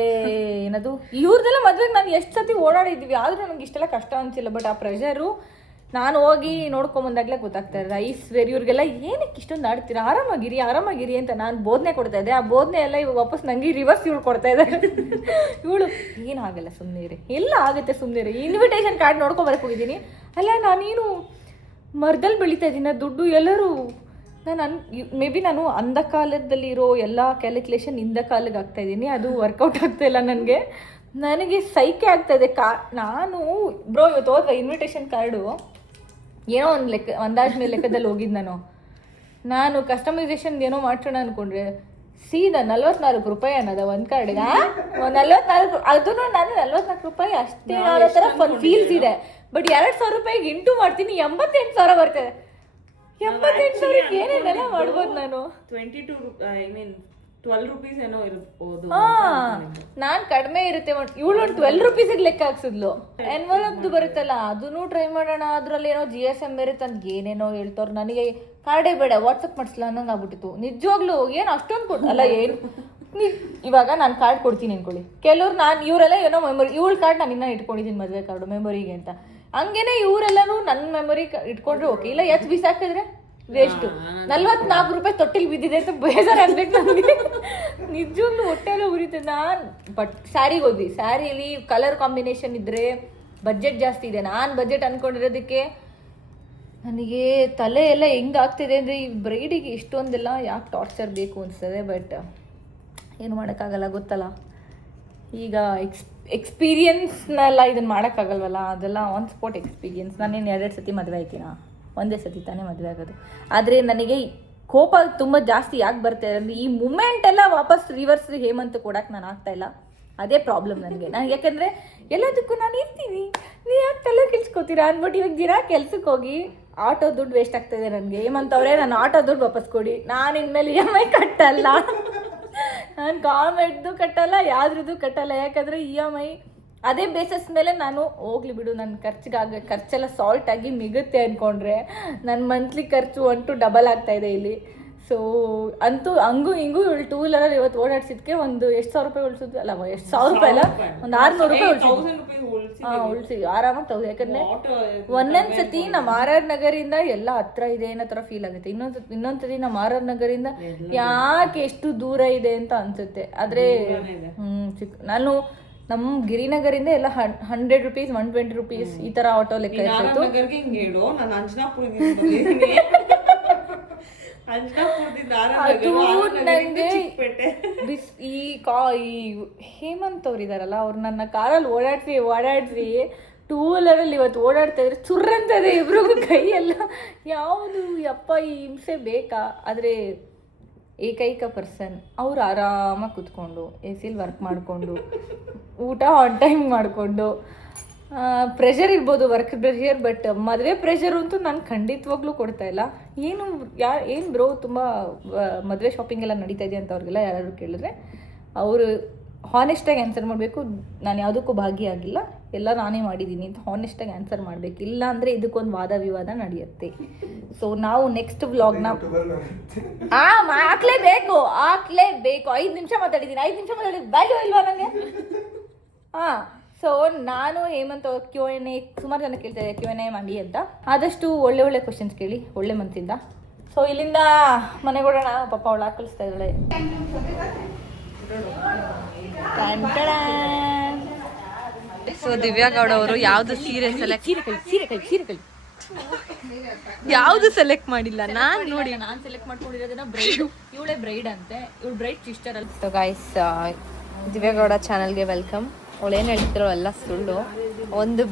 ಏನದು ಇವ್ರದ್ದೆಲ್ಲ ಮದುವೆಗೆ ನಾನು ಎಷ್ಟು ಸತಿ ಓಡಾಡಿದ್ವಿ, ಆದರೂ ನನಗೆ ಇಷ್ಟೆಲ್ಲ ಕಷ್ಟ ಅನಿಸಿಲ್ಲ. ಬಟ್ ಆ ಪ್ರೆಷರು ನಾನು ಹೋಗಿ ನೋಡ್ಕೊಂಬಂದಾಗಲೇ ಗೊತ್ತಾಗ್ತಾ ಇರೋದು. ಇವ್ರಿಗೆಲ್ಲ ಏನಕ್ಕೆ ಇಷ್ಟೊಂದು ಆಡ್ತೀರಾ, ಆರಾಮಾಗಿರಿ ಅಂತ ನಾನು ಬೋಧನೆ ಕೊಡ್ತಾ ಇದ್ದೆ. ಆ ಬೋಧನೆ ಎಲ್ಲ ಇವಾಗ ವಾಪಸ್ ನನಗೆ ರಿವರ್ಸ್ ಇವಳು ಕೊಡ್ತಾ ಇದ್ದಾರೆ. ಇವಳು ಏನಾಗಲ್ಲ ಸುಮ್ಮನೆ ಇರಿ, ಎಲ್ಲ ಆಗುತ್ತೆ ಸುಮ್ಮನೆ ಇರಿ. ಇನ್ವಿಟೇಷನ್ ಕಾರ್ಡ್ ನೋಡ್ಕೊಂಬರಕ್ಕೆ ಹೋಗಿದ್ದೀನಿ. ಅಲ್ಲ ನಾನೇನು ಮರದಲ್ಲಿ ಬೆಳೀತಾ ಇದ್ದೀನಿ, ದುಡ್ಡು ಎಲ್ಲರೂ ಮೇ ಬಿ ನಾನು ಅಂಧ ಕಾಲದಲ್ಲಿರೋ ಎಲ್ಲ ಕ್ಯಾಲ್ಕುಲೇಷನ್ ಇಂದ ಕಾಲಿಗೆ ಆಗ್ತಾಯಿದ್ದೀನಿ. ಅದು ವರ್ಕೌಟ್ ಆಗ್ತಾಯಿಲ್ಲ ನನಗೆ ಸೈಕೆ ಆಗ್ತಾಯಿದೆ. ನಾನು ಬ್ರೋ ಇವತ್ತು ಹೋದ್ರೆ ಇನ್ವಿಟೇಷನ್ ಕಾರ್ಡು ಏನೋ ಒಂದು ಒಂದಾದ್ಮೇಲೆ ಲೆಕ್ಕದಲ್ಲಿ ಹೋಗಿದ್ದು ನಾನು ಕಸ್ಟಮೈಸೇಷನ್ ಏನೋ ಮಾಡ್ಸೋಣ ಅಂದ್ಕೊಂಡ್ರೆ ಸೀದಾ 44 ರೂಪಾಯಿ ಅನ್ನೋದ ಒಂದು ಕಾರ್ಡಿಗೆ. 44 ಅದೂ ನಾನು 44 ರೂಪಾಯಿ ಅಷ್ಟೇ ಅನ್ನೋ ಥರ ಫೀಲ್ಸ್ ಇದೆ. ಬಟ್ 2,000 ರೂಪಾಯಿಗೆ ಇಂಟು ಮಾಡ್ತೀನಿ, 88,000 ಬರ್ತದೆ. 88,000 ಏನೇನೆಲ್ಲ ಮಾಡ್ಬೋದು ನಾನು. 12 rupees ಏನೋ ಇರ್ಬೋದು. ನಾನು ಕಡಿಮೆ ಇರುತ್ತೆ. ಇವಳು ಒಂದು 12 ರೂಪೀಸಿಗೆ ಲೆಕ್ಕ ಹಾಕ್ಸಿದ್ಲು. ಎನ್ವಲಪ್ದು ಬರುತ್ತಲ್ಲ ಅದನ್ನು ಟ್ರೈ ಮಾಡೋಣ, ಅದರಲ್ಲಿ ಏನೋ GSM ಇರುತ್ತೆ ಅಂತ ಏನೇನೋ ಹೇಳ್ತವ್ರು. ನನಗೆ ಕಾರ್ಡೇ ಬೇಡ, ವಾಟ್ಸಪ್ ಮಾಡಿಸ್ಲಾ ಅನ್ನೋಂಗೆ ಆಗ್ಬಿಟ್ಟಿತ್ತು. ನಿಜವಾಗ್ಲೂ ಏನು ಅಷ್ಟೊಂದು ಅಲ್ಲ ಏನು ಇವಾಗ ನಾನು ಕಾರ್ಡ್ ಕೊಡ್ತೀನಿ ಅನ್ಕೊಳ್ಳಿ. ಕೆಲವ್ರು ಇವರೆಲ್ಲ ಏನೋ ಮೆಮೊರಿ, ಇವಳ ಕಾರ್ಡ್ ನಾನು ಇನ್ನೂ ಇಟ್ಕೊಂಡಿದ್ದೀನಿ ಮದುವೆ ಕಾರ್ಡು ಮೆಮೊರಿಗೆ ಅಂತ. ಹಂಗೇನೆ ಇವರೆಲ್ಲರೂ ನನ್ನ ಮೆಮೊರಿ ಇಟ್ಕೊಂಡ್ರೆ ಓಕೆ, ಇಲ್ಲ ಬಿಸಾಕಿದ್ರೆ ವೇಸ್ಟು. 44 ರೂಪಾಯಿ ತೊಟ್ಟಿಲ್ ಬಿದ್ದಿದೆ ಅಂತ ಬೇಜಾರಾಗ್ಬೇಕು ನನಗೆ. ನಿಜವಾಗ್ಲೂ ಹೊಟ್ಟೆಲ್ಲ ಉರಿತದೆ. ನಾನು ಬಟ್ ಸ್ಯಾರಿಗೆ ಹೋದ್ವಿ. ಸ್ಯಾರಿಲಿ ಕಲರ್ ಕಾಂಬಿನೇಷನ್ ಇದ್ದರೆ ಬಜೆಟ್ ಜಾಸ್ತಿ ಇದೆ. ನಾನು ಬಜೆಟ್ ಅಂದ್ಕೊಂಡಿರೋದಕ್ಕೆ ನನಗೆ ತಲೆ ಎಲ್ಲ ಹೆಂಗಾಗ್ತಿದೆ ಅಂದರೆ ಈ ಬ್ರೈಡಿಗೆ ಇಷ್ಟೊಂದೆಲ್ಲ ಯಾಕೆ ಟಾರ್ಚರ್ ಬೇಕು ಅನಿಸ್ತದೆ. ಬಟ್ ಏನು ಮಾಡೋಕ್ಕಾಗಲ್ಲ, ಗೊತ್ತಲ್ಲ. ಈಗ ಎಕ್ಸ್ಪೀರಿಯನ್ಸ್ನೆಲ್ಲ ಇದನ್ನು ಮಾಡೋಕ್ಕಾಗಲ್ವಲ್ಲ, ಅದೆಲ್ಲ ಆನ್ ಸ್ಪಾಟ್ ಎಕ್ಸ್ಪೀರಿಯನ್ಸ್. ನಾನೇನು 2 ಸತಿ ಮದುವೆ ಆಯ್ತೀನಾ, ಒಂದೇ ಸತಿ ತಾನೇ ಮದುವೆ ಆಗೋದು. ಆದರೆ ನನಗೆ ಕೋಪ ತುಂಬ ಜಾಸ್ತಿ ಯಾಕೆ ಬರ್ತಾಯಿದೆ ಅಂದರೆ ಈ ಮೂಮೆಂಟ್ ಎಲ್ಲ ವಾಪಸ್ ರಿವರ್ಸ್ ಹೇಮಂತ್ ಕೊಡೋಕೆ ನಾನು ಆಗ್ತಾಯಿಲ್ಲ. ಅದೇ ಪ್ರಾಬ್ಲಮ್ ನನಗೆ. ಯಾಕೆಂದರೆ ಎಲ್ಲದಕ್ಕೂ ನಾನು ಇರ್ತೀನಿ, ನೀವು ಯಾಕೆ ತಲೆ ಕೆಲ್ಸ್ಕೊತೀರಾ ಅಂದ್ಬಿಟ್ಟು ಇವಾಗ ದಿನ ಕೆಲ್ಸಕ್ಕೆ ಹೋಗಿ ಆಟೋ ದುಡ್ಡು ವೇಸ್ಟ್ ಆಗ್ತಾಯಿದೆ ನನಗೆ. ಹೇಮಂತವ್ರೆ ನಾನು ಆಟೋ ದುಡ್ಡು ವಾಪಸ್ ಕೊಡಿ, ನಾನು ಇನ್ಮೇಲೆ EMI ಕಟ್ಟಲ್ಲ, ನಾನು ಕಾಮೆಂಟ್ದು ಕಟ್ಟಲ್ಲ, ಯಾವ್ದ್ರದ್ದು ಕಟ್ಟಲ್ಲ. ಯಾಕಂದರೆ EMI ಅದೇ ಬೇಸಸ್ ಮೇಲೆ ನಾನು ಹೋಗ್ಲಿ ಬಿಡು, ನನ್ನ ಖರ್ಚೆಲ್ಲ ಸಾಲ್ಟ್ ಆಗಿ ಮಿಗುತ್ತೆ ಅಂದ್ಕೊಂಡ್ರೆ ನನ್ನ ಮಂತ್ಲಿ ಖರ್ಚು 1 to ಡಬಲ್ ಆಗ್ತಾಯಿದೆ ಇಲ್ಲಿ. ಸೊ ಅಂತೂ ಹಂಗೂ ಹಿಂಗೂ ಇವಳು 2 ವೀಲರಲ್ಲಿ ಇವತ್ತು ಓಡಾಡ್ಸಿದ್ಕೆ ಒಂದು ಎಷ್ಟು 1,000 ರೂಪಾಯಿ ಉಳಿಸಿದ್ವಿ. ಅಲ್ಲ ಎಷ್ಟು 1,000 ರೂಪಾಯಿ ಅಲ್ಲ, ಒಂದು 600 ರೂಪಾಯಿ ಉಳಿಸಿದ್ವಿ ಆರಾಮಾಗಿ ತಗೋ. ಯಾಕಂದರೆ ಒಂದೊಂದು ಸತಿ ನಮ್ಮ RR ನಗರಿಂದ ಎಲ್ಲ ಹತ್ರ ಇದೆ ಅನ್ನೋ ಥರ ಫೀಲ್ ಆಗುತ್ತೆ. ಇನ್ನೊಂದು ಸತಿ ನಮ್ಮ RR ನಗರಿಂದ ಯಾಕೆ ಎಷ್ಟು ದೂರ ಇದೆ ಅಂತ ಅನಿಸುತ್ತೆ. ಆದರೆ ನಾನು ನಮ್ಮ ಗಿರಿನಗರಿಂದ ಎಲ್ಲ 100 ರೂಪೀಸ್ 120 ರೂಪೀಸ್ ಈ ಥರ ಆಟೋ ಲೆಕ್ಕ ಇರ್ತಿತ್ತು. ಅದು ನನಗೆ ಈ ಹೇಮಂತ್ ಅವ್ರು ಇದಾರಲ್ಲ, ಅವ್ರು ನನ್ನ ಕಾರಲ್ಲಿ ಓಡಾಡ್ಸಿ 2 ವೀಲರಲ್ಲಿ ಇವತ್ತು ಓಡಾಡ್ತಾ ಇದ್ರೆ ಸುರ್ರಂತದೆ ಇಬ್ರಿಗೂ ಕೈಯೆಲ್ಲ. ಯಾವುದು ಯಪ್ಪ ಈ ಹಿಂಸೆ ಬೇಕಾ? ಆದರೆ ಏಕೈಕ ಪರ್ಸನ್ ಅವ್ರು ಆರಾಮಾಗಿ ಕೂತ್ಕೊಂಡು AC ವರ್ಕ್ ಮಾಡಿಕೊಂಡು ಊಟ ಆನ್ ಟೈಮ್ ಮಾಡಿಕೊಂಡು, ಪ್ರೆಷರ್ ಇರ್ಬೋದು, ವರ್ಕ್ ಪ್ರೆಷರ್, ಬಟ್ ಮದುವೆ ಪ್ರೆಷರ್ ಅಂತೂ ನಾನು ಖಂಡಿತವಾಗ್ಲೂ ಕೊಡ್ತಾಯಿಲ್ಲ. ಏನು ಬ್ರೋ ತುಂಬ ಮದುವೆ ಶಾಪಿಂಗ್ ಎಲ್ಲ ನಡೀತಾ ಇದೆ ಅಂತ ಅವ್ರಿಗೆಲ್ಲ ಯಾರಾದ್ರು ಕೇಳಿದ್ರೆ ಅವರು ಹಾನೆಸ್ಟಾಗಿ ಆನ್ಸರ್ ಮಾಡಬೇಕು. ನಾನು ಯಾವುದಕ್ಕೂ ಭಾಗಿಯಾಗಿಲ್ಲ, ಎಲ್ಲ ನಾನೇ ಮಾಡಿದ್ದೀನಿ ಅಂತ ಹಾನೆಸ್ಟಾಗಿ ಆನ್ಸರ್ ಮಾಡಬೇಕು. ಇಲ್ಲ ಅಂದರೆ ಇದಕ್ಕೊಂದು ವಾದ ವಿವಾದ ನಡೆಯುತ್ತೆ. ಸೊ ನಾವು ನೆಕ್ಸ್ಟ್ ವ್ಲಾಗ್ನ ಹಾಕ್ಲೇಬೇಕು 5 ನಿಮಿಷ ಮಾತಾಡಿದ್ದೀನಿ. 5 ನಿಮಿಷ ಮಾತಾಡಿದ್ದು ವ್ಯಾಲ್ಯೂ ಇಲ್ವಾ ನನಗೆ? ಸೊ ನಾನು ಹೇಮಂತ್ Q&A ಸುಮಾರು ಜನ ಕೇಳ್ತಾ ಇದ್ದಾರೆ, Q&A ಮಾಡಿ ಅಂತ. ಆದಷ್ಟು ಒಳ್ಳೆ ಕ್ವಶನ್ಸ್ ಕೇಳಿ, ಒಳ್ಳೆ ಮನಸ್ಸಿಂದ. ಸೊ ಇಲ್ಲಿಂದ ಮನೆಗೊಡೋಣ. ಪಾಪ ಅವಳು ಹಾಕಲಿಸ್ತಾ ಇದ್ದಾಳೆ. ಸೊ ದಿವ್ಯಾ ಗೌಡ ಅವರು ಯಾವ್ದು ಸೀರೆ ಯಾವ್ದು ಸೆಲೆಕ್ಟ್ ಮಾಡಿಲ್ಲ. ನಾನು ಸೆಲೆಕ್ಟ್ ಮಾಡ್ಕೊಂಡಿರೋದನ್ನ ಬ್ರೈಡ್, ಇವಳೇ ಬ್ರೈಡ್ ಅಂತೆ, ಇವಳು ಬ್ರೈಡ್ ಸಿಸ್ಟರ್ ಅಲ್ಲ. ಸೊ ಗೈಸ್, ದಿವ್ಯಾ ಗೌಡ ಚಾನಲ್ಗೆ ವೆಲ್ಕಮ್. ಅವಳೇನು ಹೇಳ್ತಿರೋ ಎಲ್ಲ ಸುಳ್ಳು. ಒಂದು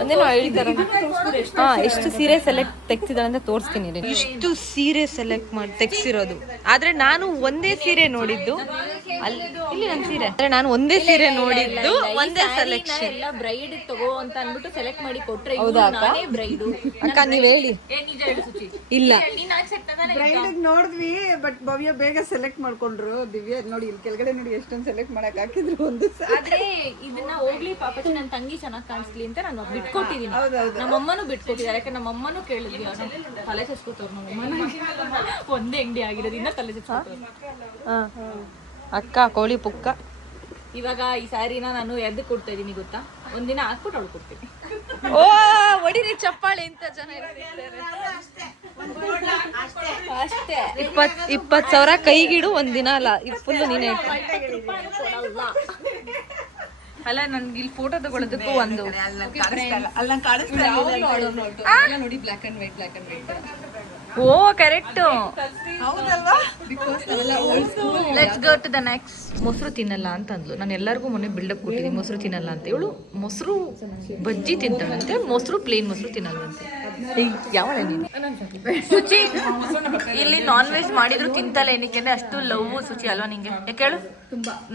ಒಂದೇನೋ ಹೇಳಿದ್ದಾರೆ ಎಷ್ಟು ಸೀರೆ ಸೆಲೆಕ್ಟ್ ತೆಗ್ಸಿದಾಳೆ ಅಂತ ತೋರಿಸ್ತೀನಿ ಇಷ್ಟು ಸೀರೆ ಸೆಲೆಕ್ಟ್ ಮಾಡಿ ತೆಗ್ಸಿರೋದು. ಆದ್ರೆ ನಾನು ಒಂದೇ ಸೀರೆ ನೋಡಿದ್ದು ಇಲ್ಲಿ ನನ್ನ ಸೀರೆ ಅಂದ್ರೆ ನಾನು ಒಂದೇ ಸೀರೆ ನೋಡಿದ್ದು ಒಂದೇ ಸೆಲೆಕ್ಷನ್. ಎಲ್ಲ ಬ್ರೈಡ್ ತಗೋ ಅಂತ ಅನ್ಬಿಟ್ಟು ಸೆಲೆಕ್ಟ್ ಮಾಡಿ ಕೊಟ್ರೆ ಹೌದಾ ಅಕ್ಕ? ಬ್ರೈಡು ಅಕ್ಕ ನೀವ್ ಹೇಳಿ. ನಿಜ ಹೇಳು ಸುಚಿ. ಇಲ್ಲ ಬ್ರೈಡ್ ನೋಡಿದ್ವಿ ಬಟ್ ಭವ್ಯ ಬೇಗ ಸೆಲೆಕ್ಟ್ ಮಾಡ್ಕೊಂಡ್ರು. ದಿವ್ಯಾ ನೋಡಿ ಇಲ್ಲಿ ಕೆಳಗಡೆ ನೋಡಿ ಎಷ್ಟೊಂದು ಸೆಲೆಕ್ಟ್ ಮಾಡಕ್ ಹಾಕಿದ್ರು ಒಂದು ಆದ್ರೆ ಇದನ್ನ ಹೋಗ್ಲಿ ಪಾಪಚ್ಚಿ ನನ್ನ ತಂಗಿ ಚೆನ್ನಾಗಿ ಕಾಣಿಸ್ಲಿ ಅಂತ ನಾನು ಬಿಟ್ಕೊಟ್ಟಿದೀನಿ. ನಮ್ಮಮ್ಮನೂ ಬಿಟ್ಕೊಟ್ಟಿದ್ದಾರೆ. ಯಾಕಂದ್ರೆ ನಮ್ಮಮ್ಮನೂ ಕೇಳಿದ್ವಿ ತಲೆ ಚಸ್ಕೋತವ್ರು. ನಮ್ಮಮ್ಮನೂ ಒಂದೇ ಅಂಗಡಿ ಆಗಿರೋದ್ರಿಂದ ತಲೆ ಚಸ್ಕೋತವ್ರು. ಅಕ್ಕ ಕೋಳಿ ಪುಕ್ಕ. ಇವಾಗ ಈ ಸ್ಯಾರಿನ ನಾನು ಎದ್ದು ಕೊಡ್ತಾ ಇದೀನಿ ಗೊತ್ತಾ, ಒಂದಿನ ಹಾಕ್ಬಿಟ್ಟು ಅವಳು ಕೊಡ್ತೀನಿ. ಓ ಹೊಡಿರಿ ಚಪ್ಪಾಳೆ ಇಂತ ಜನ ಅಷ್ಟೇ. 20,000 ಕೈಗಿಡು ಒಂದಿನ ಅಲ್ಲ ಫುಲ್ ನೀನೇ ಅಲ್ಲ. ನನ್ಗೆ ಇಲ್ಲಿ ಫೋಟೋ ತಗೊಳ್ಳೋದಕ್ಕೂ ಒಂದು ನೋಡಿ black and white. Oh correct. Let's go to the next. ಮೊಸರು ತಿನ್ನಲ್ಲ ಅಂತ ಅಂದ್ಲು. ನಾನು ಎಲ್ಲರಿಗೂ ಮೊನ್ನೆ ಬಿಲ್ಡಪ್ ಕೊಟ್ಟಿದ್ದೀನಿ ಮೊಸರು ತಿನ್ನಲ್ಲ ಅಂತ. ಇವಳು ಮೊಸರು ಬಜ್ಜಿ ತಿಂತಾಳಂತೆ, ಮೊಸರು ಪ್ಲೇನ್ ಮೊಸರು ತಿನ್ನಲ್ವಂತೆ. ಯಾವ ಸುಚಿ ಇಲ್ಲಿ ನಾನ್ ವೆಜ್ ಮಾಡಿದ್ರು ತಿಂತಲ್ಲ. ಏನಕ್ಕೆ ಅಂದ್ರೆ ಅಷ್ಟು ಲವ್ ಸುಚಿ ಅಲ್ವಾ ನಿಂಗೆ? ಯಾಕೆ ಹೇಳು?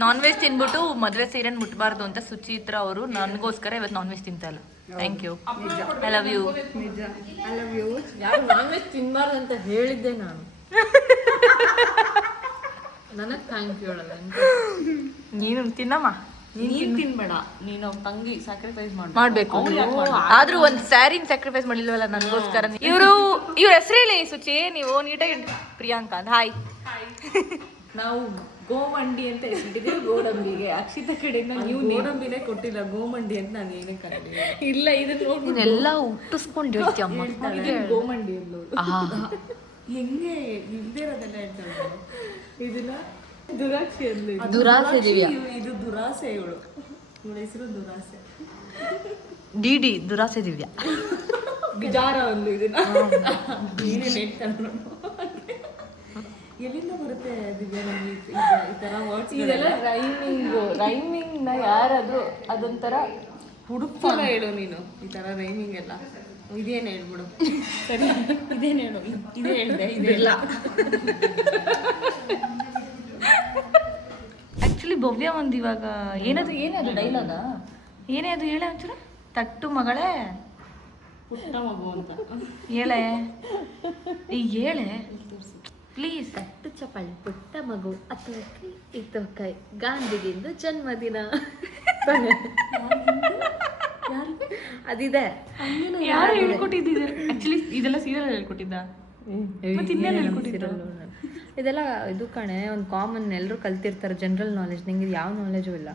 ನಾನ್ ವೆಜ್ ತಿನ್ಬಿಟ್ಟು ಮದ್ವೆ ಸೀರೆನ್ ಮುಟ್ಬಾರ್ದು ಅಂತ ಸುಚಿತ್ರ ಅವರು ನನಗೋಸ್ಕರ ಇವತ್ತು ನಾನ್ ವೆಜ್ ತಿಂತಲ್ಲ. Thank you, I love you. ಯಾರು ನಾನ್ ವೆಜ್ ತಿನ್ಬಾರ್ದು ಅಂತ ಹೇಳಿದ್ದೆ ನಾನು. ನನಗ್ ಥ್ಯಾಂಕ್ ಯು ಹೇಳಲ್ಲ. ನೀನು ತಿನ್ನಮ್ಮ, ನೀನ್ ತಿನ್ಬೇಡ, ನೀನು ಅವ್ನ ತಂಗಿ ಸ್ಯಾಕ್ರಿಫೈಸ್ ಮಾಡ್ಬೇಕು. ಆದ್ರೂ ಒಂದ್ ಸ್ಯಾರಿನ ಸ್ಯಾಕ್ರಿಫೈಸ್ ಮಾಡಿಲ್ವಲ್ಲ ನನಗೋಸ್ಕರ. ಇವ್ರ ಹೆಸರು ಹೇಳಿ ಸುಚಿ. ನೀವು ನೀಟಾಗಿ ಪ್ರಿಯಾಂಕಾ ಅಂತ. ಹಾಯ್. ನಾವು ಗೋಮಂಡಿ ಅಂತ ಹೆಸರಿಟ್ಟಿದ್ದೀವಿ ಗೋಡಂಬಿಗೆ. ಅಕ್ಷಿತ ಕಡೆಯಿಂದ ನೀವು ಗೋಡಂಬಿನೇ ಕೊಟ್ಟಿಲ್ಲ, ಗೋಮಂಡಿ ಅಂತ ನಾನು ಏನಕ್ಕೆ ಇಲ್ಲ. ಇದನ್ನ ಎಲ್ಲ ಹುಟ್ಟಿಸ್ಕೊಂಡು ಹೇಳ್ತೀಯಮ್ಮ. ಗೋಮಂಡಿ ಹೆಂಗೆ ಇಲ್ದಿರೋದೆಲ್ಲ ಹೇಳ್ತಾಳೆ. ಇದನ್ನ ದುರಾಸೆ ಅಂದ್ಲು. ದುರಾಸೆ ದಿವ್ಯಾ. ಇದು ದುರಾಸೆ. ಇವಳು ಇವಳ ಹೆಸರು ದುರಾಸೆ. ಡಿಡಿ ದುರಾಸೆ ದಿವ್ಯಾ. ಬಿಜಾರ ಅಂದ್ಲು. ಇದನ್ನ ಏನೇನು ಹೇಳ್ತಾಳೆ. ಎಲ್ಲಿಂದ ಬರುತ್ತೆ ದಿವ್ಯಾ ನಮ್ಗೆ ಈ ತರ ವರ್ಡ್ಸ್? ಇದೆಲ್ಲ ರೈಮಿಂಗ್ ನ ಯಾರಾದ್ರೂ ಅದೊಂಥರ ಹುಡುಕ್ತಲ್ಲ ಹೇಳು ನೀನು. ಈ ತರ ರೈಮಿಂಗ್ ಎಲ್ಲ ಇದೇನು ಹೇಳ್ಬಿಡು. ಸರಿ, ಇದೇನು ಹೇಳು. ಇದೇ ಹೇಳಿದೆ, ಇದೆಲ್ಲ. ಆಕ್ಚುಲಿ ಭವ್ಯ ಒಂದು ಇವಾಗ ಏನದು ಡೈಲಾಗ ಏನೇ ಅದು ಹೇಳೆ ಒಂಚೂರು. ತಟ್ಟು ಮಗಳೇ ಪುಟ್ಟ ಮಗು ಅಂತ ಹೇಳೆ. ಈಗ ಹೇಳೆ ಪ್ಲೀಸ್. ತಟ್ಟು ಚಪಾಳಿ ಪುಟ್ಟ ಮಗು ಅತ್ತವಕ್ಕೈ ಇತ್ತವಕ್ಕೈ ಗಾಂಧಿಗಿಂದು ಜನ್ಮದಿನ. ಅದಿದೆ. ಯಾರು ಹೇಳ್ಕೊಟ್ಟಿದ್ದಾರೆ? ಆಕ್ಚುಲಿ ಇದೆಲ್ಲ ಸೀರಿಯಲ್ ಹೇಳ್ಕೊಟ್ಟಿದ್ದ. ಇದೆಲ್ಲ ಇದು ಕಣೆ, ಒಂದು ಕಾಮನ್ ಎಲ್ಲರೂ ಕಲ್ತಿರ್ತಾರೆ, ಜನರಲ್ ನಾಲೆಜ್. ನಿಂಗೆ ಯಾವ ನಾಲೆಜು ಇಲ್ಲ.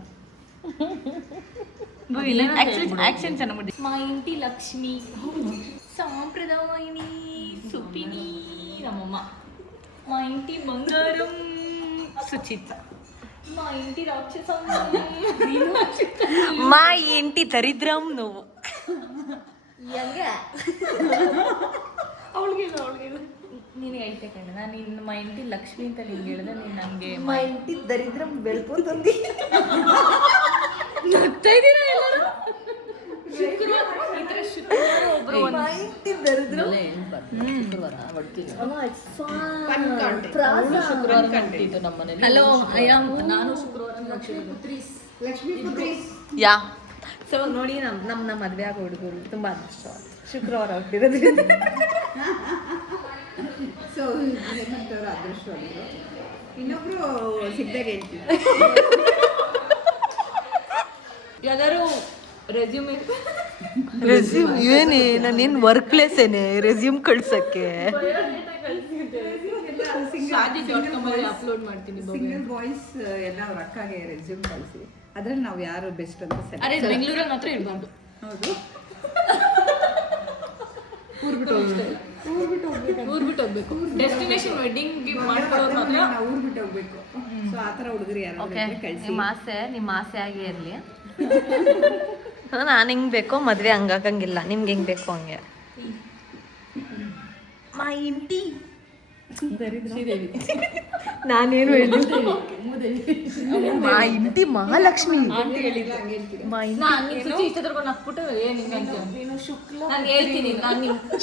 ಆಕ್ಷನ್ ಚೆನ್ನಾಗಿ ಮಾಡಿ. ಮಾ ಇಂಟಿ ಲಕ್ಷ್ಮಿ ಸಾಂಪ್ರದಾಯಿನಿ ಸುಪಿನಿ ನಮ್ಮಮ್ಮ. మా ఇంటి బంగారం సుచిత. మా ఇంటి రాక్షసం మా ఇంటి దరిద్రం నువ్వు. ಅವಳಿಗೆ ನೀನು ಹೇಳ್ತೆ ಕಣ. ನಾನು ಇನ್ನು మా ఇంటి ಲಕ್ಷ್ಮಿ ಅಂತ ನಿಂಗೆ ಹೇಳಿದೆ. ನೀನು ನನಗೆ మా ఇంటి దరిద్రం వెళ్ళిపోతుంది. ನಗ್ತಾ ಇದ್ದೀರಾ ಎಲ್ಲರೂ? ಈ ಥರ ಶುಕ್ರವಾರ ಒಬ್ರು మా ఇంటి దరిద్రం ಶುಕ್ರವಾರ ಕಂಡಿದ್ದು ನಮ್ಮ ಮನೇಲಿ. ಹಲೋ ನಾನು ಶುಕ್ರವಾರ ಲಕ್ಷ್ಮೀ ಪುತ್ರಿ. ಯಾ ಸೊ ನೋಡಿ, ನಮ್ಮ ಮದುವೆ ಆಗೋ ಹುಡುಗರು ತುಂಬ ಅದೃಷ್ಟ. ಶುಕ್ರವಾರ ಹುಟ್ಟಿರೋದ್ರಿಂದ ಸೊ ಹೇಮಂತವ್ರ ಅದೃಷ್ಟವಂತರು. ಇನ್ನೊಬ್ರು ಸಿಗ್ದಾಗ ಹೇಳ್ತೀವಿ. ಯಾವ್ದಾದ್ರು ರೆಸ್ಯೂಮೆ ಏನೇ ನಾನೇನು ವರ್ಕ್ಲೆಸ್ ಏನೇ ರೆಸ್ಯೂಮ್ ಕಳ್ಸಕ್ಕೆ ಅಪ್ಲೋಡ್ ಮಾಡ್ತೀನಿ. ಸಿಂಗಲ್ ಬಾಯ್ಸ್ ಎಲ್ಲ ಅವ್ರ ಅಕ್ಕಗೆ ರೆಸ್ಯೂಮ್ ಕಳಿಸಿ. ಅದ್ರಲ್ಲಿ ನಾವು ಯಾರು ಬೆಸ್ಟ್ ಅಂತ ಅರೆ ಬೆಂಗಳೂರಲ್ಲಿ ಮಾತ್ರ ಇರಬಾರ್ದು. ಹೌದು. ಊರ್ ಬಿಟ್ಟು ಹೋಗ್ಬೇಕು. ಡೆಸ್ಟಿನೇಷನ್ ವೆಡ್ಡಿಂಗ್ ಮಾಡ್ಕೊಳ್ಳೋದು ಮಾತ್ರ ನಾವು ಊರ್ ಬಿಟ್ಟು ಹೋಗ್ಬೇಕು. ಸೊ ಆ ಥರ ಹುಡುಗರು ಯಾರು ಕಳಿಸಿ. ನಿಮ್ಮ ಆಸೆ ಆಗೇ ಇರಲಿ. ನಾನು ಹೆಂಗೆ ಬೇಕೋ ಮದುವೆ ಹಂಗಾಗಂಗಿಲ್ಲ. ನಿಮ್ಗೆ ಹೆಂಗೆ ಬೇಕೋ ಹಂಗೆ. ಮಾ ಇಂಟಿ ನಾನೇನು ಹೇಳಿದ್ದೆ ಮಾ ಇಂಟಿ ಮಹಾಲಕ್ಷ್ಮಿ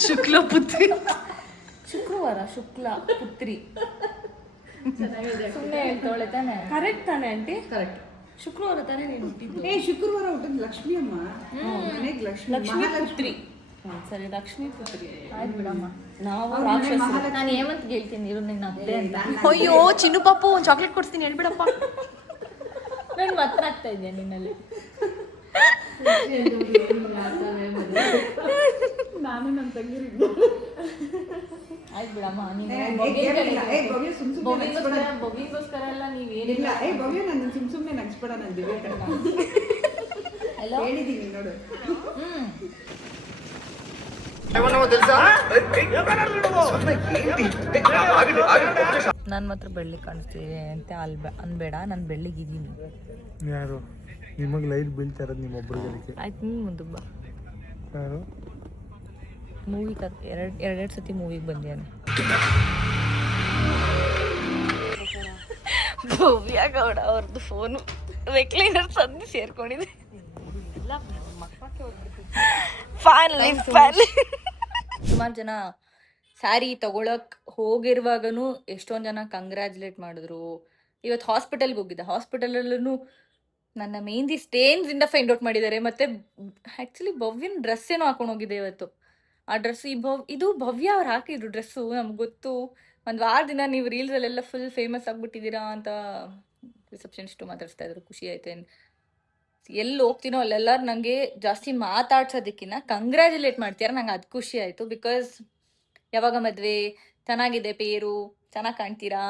ಶುಕ್ಲ ಪುತ್ರಿ ಶುಕ್ರವಾರ ಶುಕ್ಲ ಪುತ್ರಿ ಸುಮ್ಮನೆ ಹೇಳ್ತಾಳೆ ತಾನೆ ಕರೆಕ್ಟ್ ತಾನೆ ಆಂಟಿ ಕರೆಕ್ಟ್ ಶುಕ್ರವಾರ ತಾನೇ ನೀನು ಹುಟ್ಟಿದ್ದು ಶುಕ್ರವಾರ ಹುಟ್ಟಿದ್ ಲಕ್ಷ್ಮಿ ಅಮ್ಮ ಮನೆಗೆ ಲಕ್ಷ್ಮಿ ಲಕ್ಷ್ಮೀ ಪುತ್ರಿ ಸರಿ ಲಕ್ಷ್ಮೀ ಪುತ್ರಿ ಆಯ್ತು ಬಿಡಮ್ಮ ನಾವು ರಾಕ್ಷಸರು ನಾನು ಹೇಮಂತ್ ಹೇಳ್ತೀನಿ ಇರು ನಿನ್ನ ಅತ್ತೆ ಅಂತ. ಅಯ್ಯೋ ಚಿನ್ನು ಪಾಪು ಒಂದು ಚಾಕ್ಲೇಟ್ ಕೊಡ್ತೀನಿ ಹೇಳ್ಬಿಡಪ್ಪ. ನಾನು ಮಾತನಾಡ್ತಾ ಇದ್ದೆ ನಿನ್ನಲ್ಲಿ. ನಾನು ನನ್ನ ತಂಗಿರಿ ಆಯ್ತು ಬಿಡಮ್ಮ ನೀನು ಬೊಬ್ಬಿಗೋಸ್ಕರ ಎಲ್ಲ ನೀವೇನು ಇಲ್ಲ ಭವ್ಯ ನನ್ನ ಸುಮ್ಮನೆ ನಗಿಸ್ಬೇಡ ನನ್ನ ದಿವ್ಯ ಹೇಳಿದ್ದೀನಿ ನೋಡು. ನಾನು ಮಾತ್ರ ಬೆಳ್ಳಿ ಕಾಣಿಸ್ತೀವಿ ಅಂತ ಅನ್ಬೇಡ, ನಾನು ಬೆಳ್ಳಿಗಿದ್ದೀನಿ. ಯಾರು ನಿಮಗೆ ಲೈಟ್ ಬೀಳ್ತಾ ಇರೋದು ನಿಮ್ಮೊಬ್ಬರಿಗೆ? ಆಯ್ತು ನೀನು ಮುಂದೆ ಬಾ. ಯಾರು ಮೂವಿ ಎರಡೆರಡು ಸತಿ ಮೂವಿಗೆ ಬಂದಿಯಾನೆ. ಭವ್ಯ ಗೌಡ ಅವ್ರದ್ದು ಫೋನು ರೆಕ್ಲೈನರ್ ಸಂದು ಸೇರ್ಕೊಂಡಿದೆ. ಸುಮಾರು ಜನ ಸ್ಯಾರಿ ತಗೊಳಕ್ ಹೋಗಿರುವಾಗನು ಎಷ್ಟೊಂದು ಜನ ಕಂಗ್ರ್ಯಾಚುಲೇಟ್ ಮಾಡಿದ್ರು. ಇವತ್ತು ಹಾಸ್ಪಿಟಲ್ಗೆ ಹೋಗಿದ್ದೆ, ಹಾಸ್ಪಿಟಲಲ್ಲೂ ನನ್ನ ಮೆಹಂದಿ ಸ್ಟೇನ್ಸ್ ಇಂದ ಫೈಂಡ್ ಔಟ್ ಮಾಡಿದ್ದಾರೆ. ಮತ್ತೆ ಆ್ಯಕ್ಚುಲಿ ಭವ್ಯನ ಡ್ರೆಸ್ ಏನೋ ಹಾಕೊಂಡು ಹೋಗಿದೆ ಇವತ್ತು. ಆ ಡ್ರೆಸ್ ಇದು ಭವ್ಯ ಅವ್ರು ಹಾಕಿದ್ರು ಡ್ರೆಸ್ಸು. ನಮ್ಗೆ ಗೊತ್ತು, ಒಂದು ವಾರದಿಂದ ನೀವು ರೀಲ್ಸಲ್ಲೆಲ್ಲ ಫುಲ್ ಫೇಮಸ್ ಆಗಿಬಿಟ್ಟಿದ್ದೀರಾ ಅಂತ ರಿಸೆಪ್ಷನಿಸ್ಟು ಮಾತಾಡ್ಸ್ತಾ ಇದ್ರು. ಖುಷಿ ಆಯ್ತು. ಎಲ್ಲಿ ಹೋಗ್ತೀನೋ ಅಲ್ಲೆಲ್ಲರೂ ನನಗೆ ಜಾಸ್ತಿ ಮಾತಾಡ್ಸೋದಕ್ಕಿಂತ ಕಂಗ್ರ್ಯಾಚುಲೇಟ್ ಮಾಡ್ತೀರ, ನಂಗೆ ಅದು ಖುಷಿ ಆಯಿತು. ಬಿಕಾಸ್ ಯಾವಾಗ ಮದುವೆ, ಚೆನ್ನಾಗಿದೆ ಪೇರು, ಚೆನ್ನಾಗಿ ಕಾಣ್ತೀರಾ,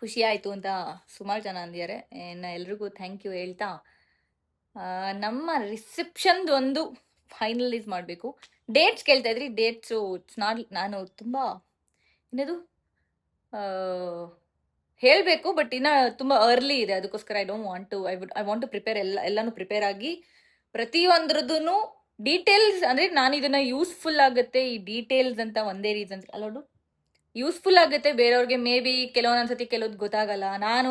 ಖುಷಿ ಆಯಿತು ಅಂತ ಸುಮಾರು ಜನ ಅಂದಿದ್ದಾರೆ. ಇನ್ನು ಎಲ್ರಿಗೂ ಥ್ಯಾಂಕ್ ಯು ಹೇಳ್ತಾ ನಮ್ಮ ರಿಸೆಪ್ಷನ್ದು ಒಂದು ಫೈನಲೈಸ್ ಮಾಡಬೇಕು. ಡೇಟ್ಸ್ ಕೇಳ್ತಾ ಇದ್ರಿ, ಡೇಟ್ಸು ನಾನು ತುಂಬ ಇನ್ನದು ಹೇಳಬೇಕು, ಬಟ್ ಇನ್ನು ತುಂಬ ಅರ್ಲಿ ಇದೆ. ಅದಕ್ಕೋಸ್ಕರ ಐ ವಾಂಟ್ ಟು ಪ್ರಿಪೇರ್ ಎಲ್ಲನೂ ಪ್ರಿಪೇರ್ ಆಗಿ ಪ್ರತಿಯೊಂದ್ರದ್ದು ಡೀಟೇಲ್ಸ್, ಅಂದರೆ ನಾನು ಇದನ್ನು ಯೂಸ್ಫುಲ್ ಆಗುತ್ತೆ ಈ ಡೀಟೇಲ್ಸ್ ಅಂತ ಒಂದೇ ರೀಸನ್ ಅಲ್ಲೋಡು ಯೂಸ್ಫುಲ್ ಆಗುತ್ತೆ ಬೇರೆಯವ್ರಿಗೆ. ಮೇ ಬಿ ಕೆಲವೊಂದೊಂದ್ಸತಿ ಕೆಲವ್ದು ಗೊತ್ತಾಗಲ್ಲ. ನಾನು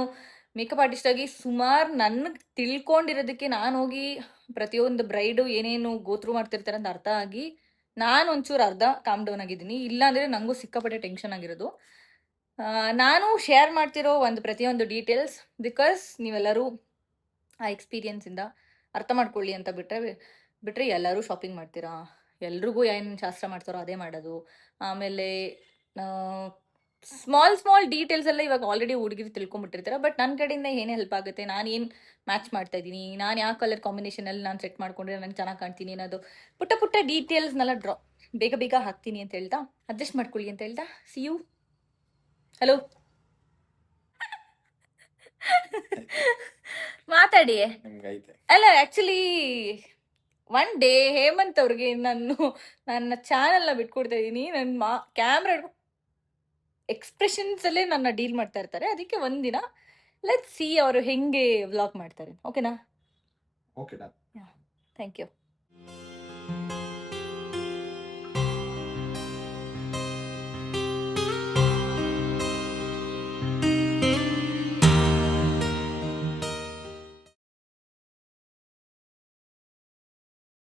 ಮೇಕಪ್ ಆರ್ಟಿಸ್ಟಾಗಿ ಸುಮಾರು ನನಗೆ ತಿಳ್ಕೊಂಡಿರೋದಕ್ಕೆ ನಾನು ಹೋಗಿ ಪ್ರತಿಯೊಂದು ಬ್ರೈಡು ಏನೇನು ಗೋತ್ರು ಮಾಡ್ತಿರ್ತಾರೆ ಅಂತ ಅರ್ಥ ಆಗಿ ನಾನು ಒಂಚೂರು ಅರ್ಧ ಕಾಮ್ ಡೌನ್ ಆಗಿದ್ದೀನಿ. ಇಲ್ಲಾಂದರೆ ನನಗೂ ಸಿಕ್ಕಾಪಟ್ಟೆ ಟೆನ್ಷನ್ ಆಗಿರೋದು. ನಾನು ಶೇರ್ ಮಾಡ್ತಿರೋ ಪ್ರತಿಯೊಂದು ಡೀಟೇಲ್ಸ್ ಬಿಕಾಸ್ ನೀವೆಲ್ಲರೂ ಆ ಎಕ್ಸ್ಪೀರಿಯನ್ಸಿಂದ ಅರ್ಥ ಮಾಡ್ಕೊಳ್ಳಿ ಅಂತ ಬಿಟ್ಟರೆ ಎಲ್ಲರೂ ಶಾಪಿಂಗ್ ಮಾಡ್ತೀರಾ, ಎಲ್ರಿಗೂ ಏನು ಶಾಸ್ತ್ರ ಮಾಡ್ತಾರೋ ಅದೇ ಮಾಡೋದು. ಆಮೇಲೆ ಸ್ಮಾಲ್ ಡೀಟೇಲ್ಸ್ ಎಲ್ಲ ಇವಾಗ ಆಲ್ರೆಡಿ ಹುಡುಗಿರು ತಿಳ್ಕೊಂಬಿಟ್ಟಿರ್ತಾರೆ. ಬಟ್ ನನ್ನ ಕಡೆಯಿಂದ ಏನೇ ಹೆಲ್ಪ್ ಆಗುತ್ತೆ, ನಾನು ಏನು ಮ್ಯಾಚ್ ಮಾಡ್ತಾ ಇದ್ದೀನಿ, ನಾನು ಯಾವ ಕಲರ್ ಕಾಂಬಿನೇಷನಲ್ಲಿ ನಾನು ಸೆಟ್ ಮಾಡ್ಕೊಂಡ್ರೆ ನಂಗೆ ಚೆನ್ನಾಗಿ ಕಾಣ್ತೀನಿ ಅನ್ನೋದು ಪುಟ್ಟ ಡೀಟೇಲ್ಸ್ನೆಲ್ಲ ಬೇಗ ಹಾಕ್ತೀನಿ ಅಂತ ಹೇಳ್ತಾ ಅಡ್ಜಸ್ಟ್ ಮಾಡ್ಕೊಳ್ಳಿ ಅಂತ ಹೇಳ್ತಾ ಸಿ ಯು. ಹಲೋ ಮಾತಾಡಿ. ಅಲ್ಲ ಆ್ಯಕ್ಚುಲಿ ಒನ್ ಡೇ ಹೇಮಂತ್ ಅವ್ರಿಗೆ ನನ್ನ ಚಾನಲ್ನ ಬಿಟ್ಕೊಡ್ತಾ ಇದ್ದೀನಿ. ನನ್ನ ಕ್ಯಾಮ್ರಾ ಎಕ್ಸ್ಪ್ರೆಷನ್ಸಲ್ಲೇ ನನ್ನ ಡೀಲ್ ಮಾಡ್ತಾ ಇರ್ತಾರೆ. ಅದಕ್ಕೆ ಒಂದಿನ ಲೆಟ್ಸ್ ಸಿ ಅವರು ಹೆಂಗೆ ವ್ಲಾಗ್ ಮಾಡ್ತಾರೆ. ಓಕೆನಾ? Okay, thank you.